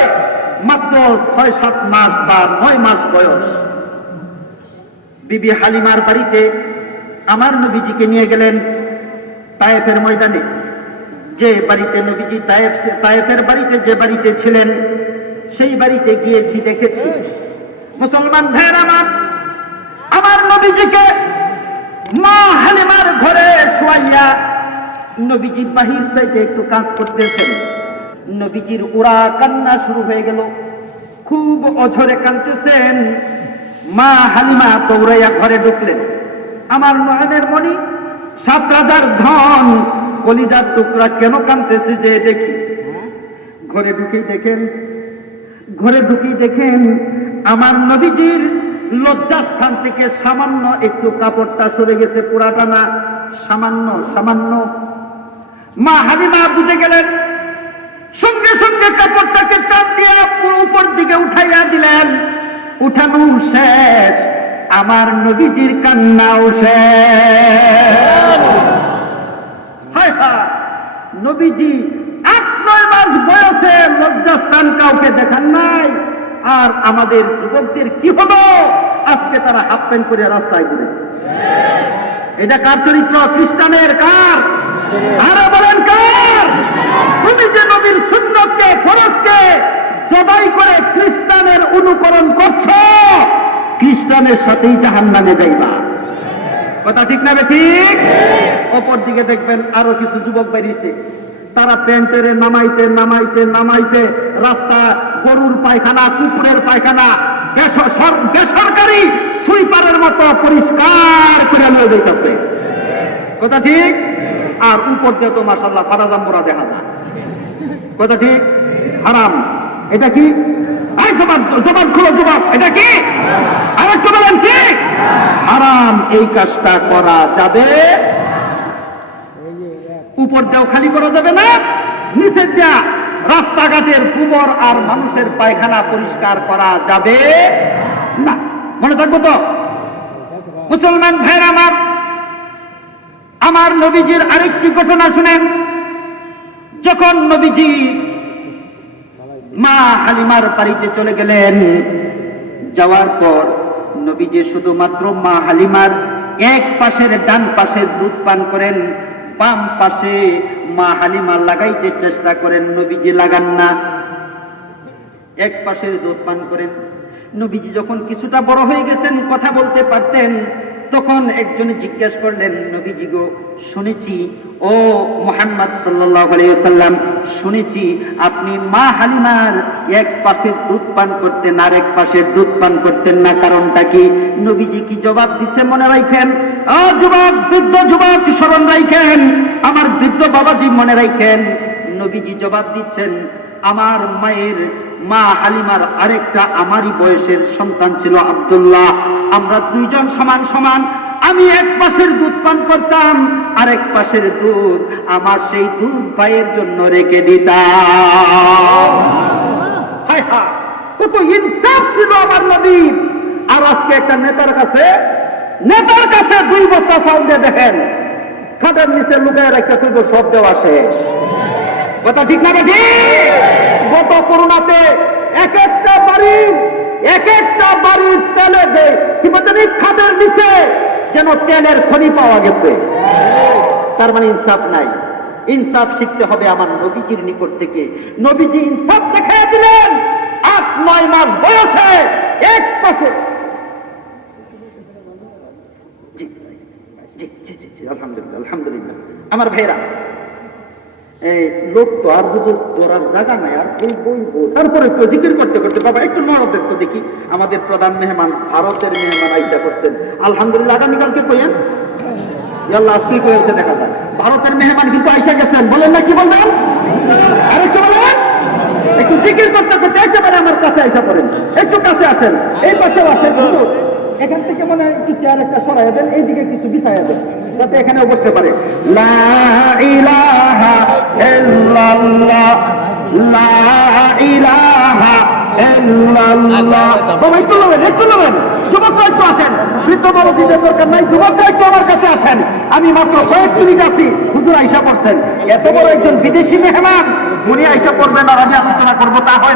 মাত্র 6-7 মাস বা 9 মাস বয়স, বিবি হালিমার বাড়িতে আমার নবীজিকে নিয়ে গেলেন তায়েফের ময়দানে। যে বাড়িতে নবীজি তায়েফের বাড়িতে যে বাড়িতে ছিলেন, সেই বাড়িতে গিয়েছি, দেখেছি। মুসলমান ভাইয়ের আমার নবীজিকে মা হালিমার ঘরে শোয়াইয়া নবীজি বাহির চাইতে একটু কাজ করতেছেন, নবীজির ওরা কান্না শুরু হয়ে গেল, খুব অঝরে কাঁদতেছেন। মা হালিমা দৌড়াইয়া ঘরে ঢুকলেন। আমার নয়নের মণি, 7 রাজার ধন, কলিজার টুকরা কেন কাঁদতেছে যে দেখি। ঘরে ঢুকেই দেখেন আমার নবীজির লজ্জাস্থান থেকে সামান্য একটু কাপড়টা সরে গেছে, পুরাটা না, সামান্য। মা হালিমা বুঝে গেলেন, সঙ্গে সঙ্গে কাপড়টাকে টান দিয়ে উপর দিকে উঠাইয়া দিলেন। উঠানো শেষ, আমার নবীজির কান্নাও শেষ। হায় হায়, নবীজি 8-9 মাস বয়সে লজ্জাস্থান কাউকে দেখান নাই। আর আমাদের যুবকদের কি হলো, আজকে তারা হাফ প্যান্ট করে রাস্তায় ঘুরে। এটা কার চরিত্র? খ্রিস্টানের। কার? আরে বলেন কার? তুমি যে নবীর সুন্নতকে, ফরজকে জবাই করে খ্রিস্টানের অনুকরণ করছো, খ্রিস্টানের সাথেই জাহান্নামে যাইবা। কথা ঠিক না ঠিক? অপর দিকে দেখবেন আরো কিছু যুবক বেরিয়েছে, তারা প্যান্টের নামাইতে রাস্তা, গরুর পায়খানা, কুকুরের পায়খানা বেসরকারি সুইপারের মতো পরিষ্কার করে নিয়ে যাইতেছে। কথা ঠিক? আর উপর দিয়ে তো মাশাআল্লাহ ফারাজাম্বরা দেখা যায়। কথা ঠিক? হারাম। এটা কি? জবাব খুলো, জবাব। এটা কি? আরেকটু বলেন কি? হারাম। এই কাজটা করা যাবে, উপর দিয়েও খালি করা যাবে না, নিচের দিয়া রাস্তাঘাটের গোবর আর মানুষের পায়খানা পরিষ্কার করা যাবে না। মনে থাকবো তো মুসলমান ভাইরা আমার নবীজির আরেকটি ঘটনা শুনেন। যখন নবীজি মা হালিমার বাড়িতে চলে গেলেন, যাওয়ার পর নবীজি শুধুমাত্র মা হালিমার এক পাশের ডান পাশের দুধ পান করেন, বাম পাশে মা হালিমা লাগাইতে চেষ্টা করেন, নবীজি লাগান না। এক পাশের দুধ পান করেন। নবীজি যখন কিছুটা বড় হয়ে গেছেন, কথা বলতে পারতেন, তখন একজনে জিজ্ঞেস করলেন, নবীজি গো, শুনেছি, ও মুহাম্মদ সাল্লাল্লাহু আলাইহি ওয়াসাল্লাম, শুনেছি আপনি মা হালিমার এক পাশের দুধ পান করতেন, আর এক পাশের দুধ পান করতেন না, কারণটা কি? নবীজি কি জবাব দিচ্ছে মনে রাখেন? যুবক, বৃদ্ধ যুবক স্মরণ রাখেন, আমার বৃদ্ধ বাবাজি মনে রাখেন। নবীজি জবাব দিচ্ছেন, আমার মায়ের, মা হালিমার আরেকটা আমারই বয়সের সন্তান ছিল আব্দুল্লাহ, আমরা দুইজন সমান সমান। আমি এক পাশের দুধ পান করতাম, আরেক পাশের দুধ আমার সেই দুধ ভাইয়ের জন্য রেখে দিতাম। হায় হায়, কত ইনসাফ ছিল আমার নবী। আর আজকে একটা নেতার কাছে 2 বস্তা চাউল দিয়ে দেখেন, খাটের নিচে লুকায় একটা কিন্তু সব দেওয়া শেষ। কথা ঠিক না ঠিক? গত করোনাতে এক একটা বাড়ির তেলে কি বলতে, খাটের নিচে যেন তেলের খনি পাওয়া গেছে। তার মানে ইনসাফ নাই। ইনসাফ শিখতে হবে আমার নবীজির নিকট থেকে। নবীজি ইনসাফ দেখাইয়া দিলেন। 8-9 মাস বয়সে এক পাশে। আলহামদুলিল্লাহ। আমার ভাইরা, লোক তো আর হুজুর ধরার জায়গা নাই, আর বই তারপরে একটু জিকির করতে করতে বাবা একটু নড়াদের তো দেখি। আমাদের প্রধান মেহমান, ভারতের মেহমান আইসা করছেন। আলহামদুলিল্লাহ। আগামীকালকে কইেন, আল্লাহ আজকে কয়েছে দেখা যায়। ভারতের মেহমান কিন্তু আইসা গেছেন, বলেন না? কি বলবেন? আর একটু বলেন। একটু জিকির করতে করতে একেবারে আমার কাছে আইসা পড়েন, একটু কাছে আসেন, এই পাশেও আসেন। এখান থেকে মনে হয় একটু চেয়ার একটা সরাইয়া দেন, এইদিকে কিছু বিছাইয়া দেন, যাতে এখানে বসতে পারে। লা ইলাহা ইল্লাল্লাহ, লা ইলাহা ইল্লাল্লাহ। বাবা একটু নেবেন, যুবকরা একটু আসেন। বৃদ্ধ বড় দিনের দরকার নাই, যুবকরা একটু আমার কাছে আসেন। আমি মাত্র কয়েক মিনিট আছি, হুজুর আইসা পড়ছেন। এত বড় একজন বিদেশি মেহমান, উনি আইসা পড়বেন আর আমি আলোচনা করবো, তা হয় না।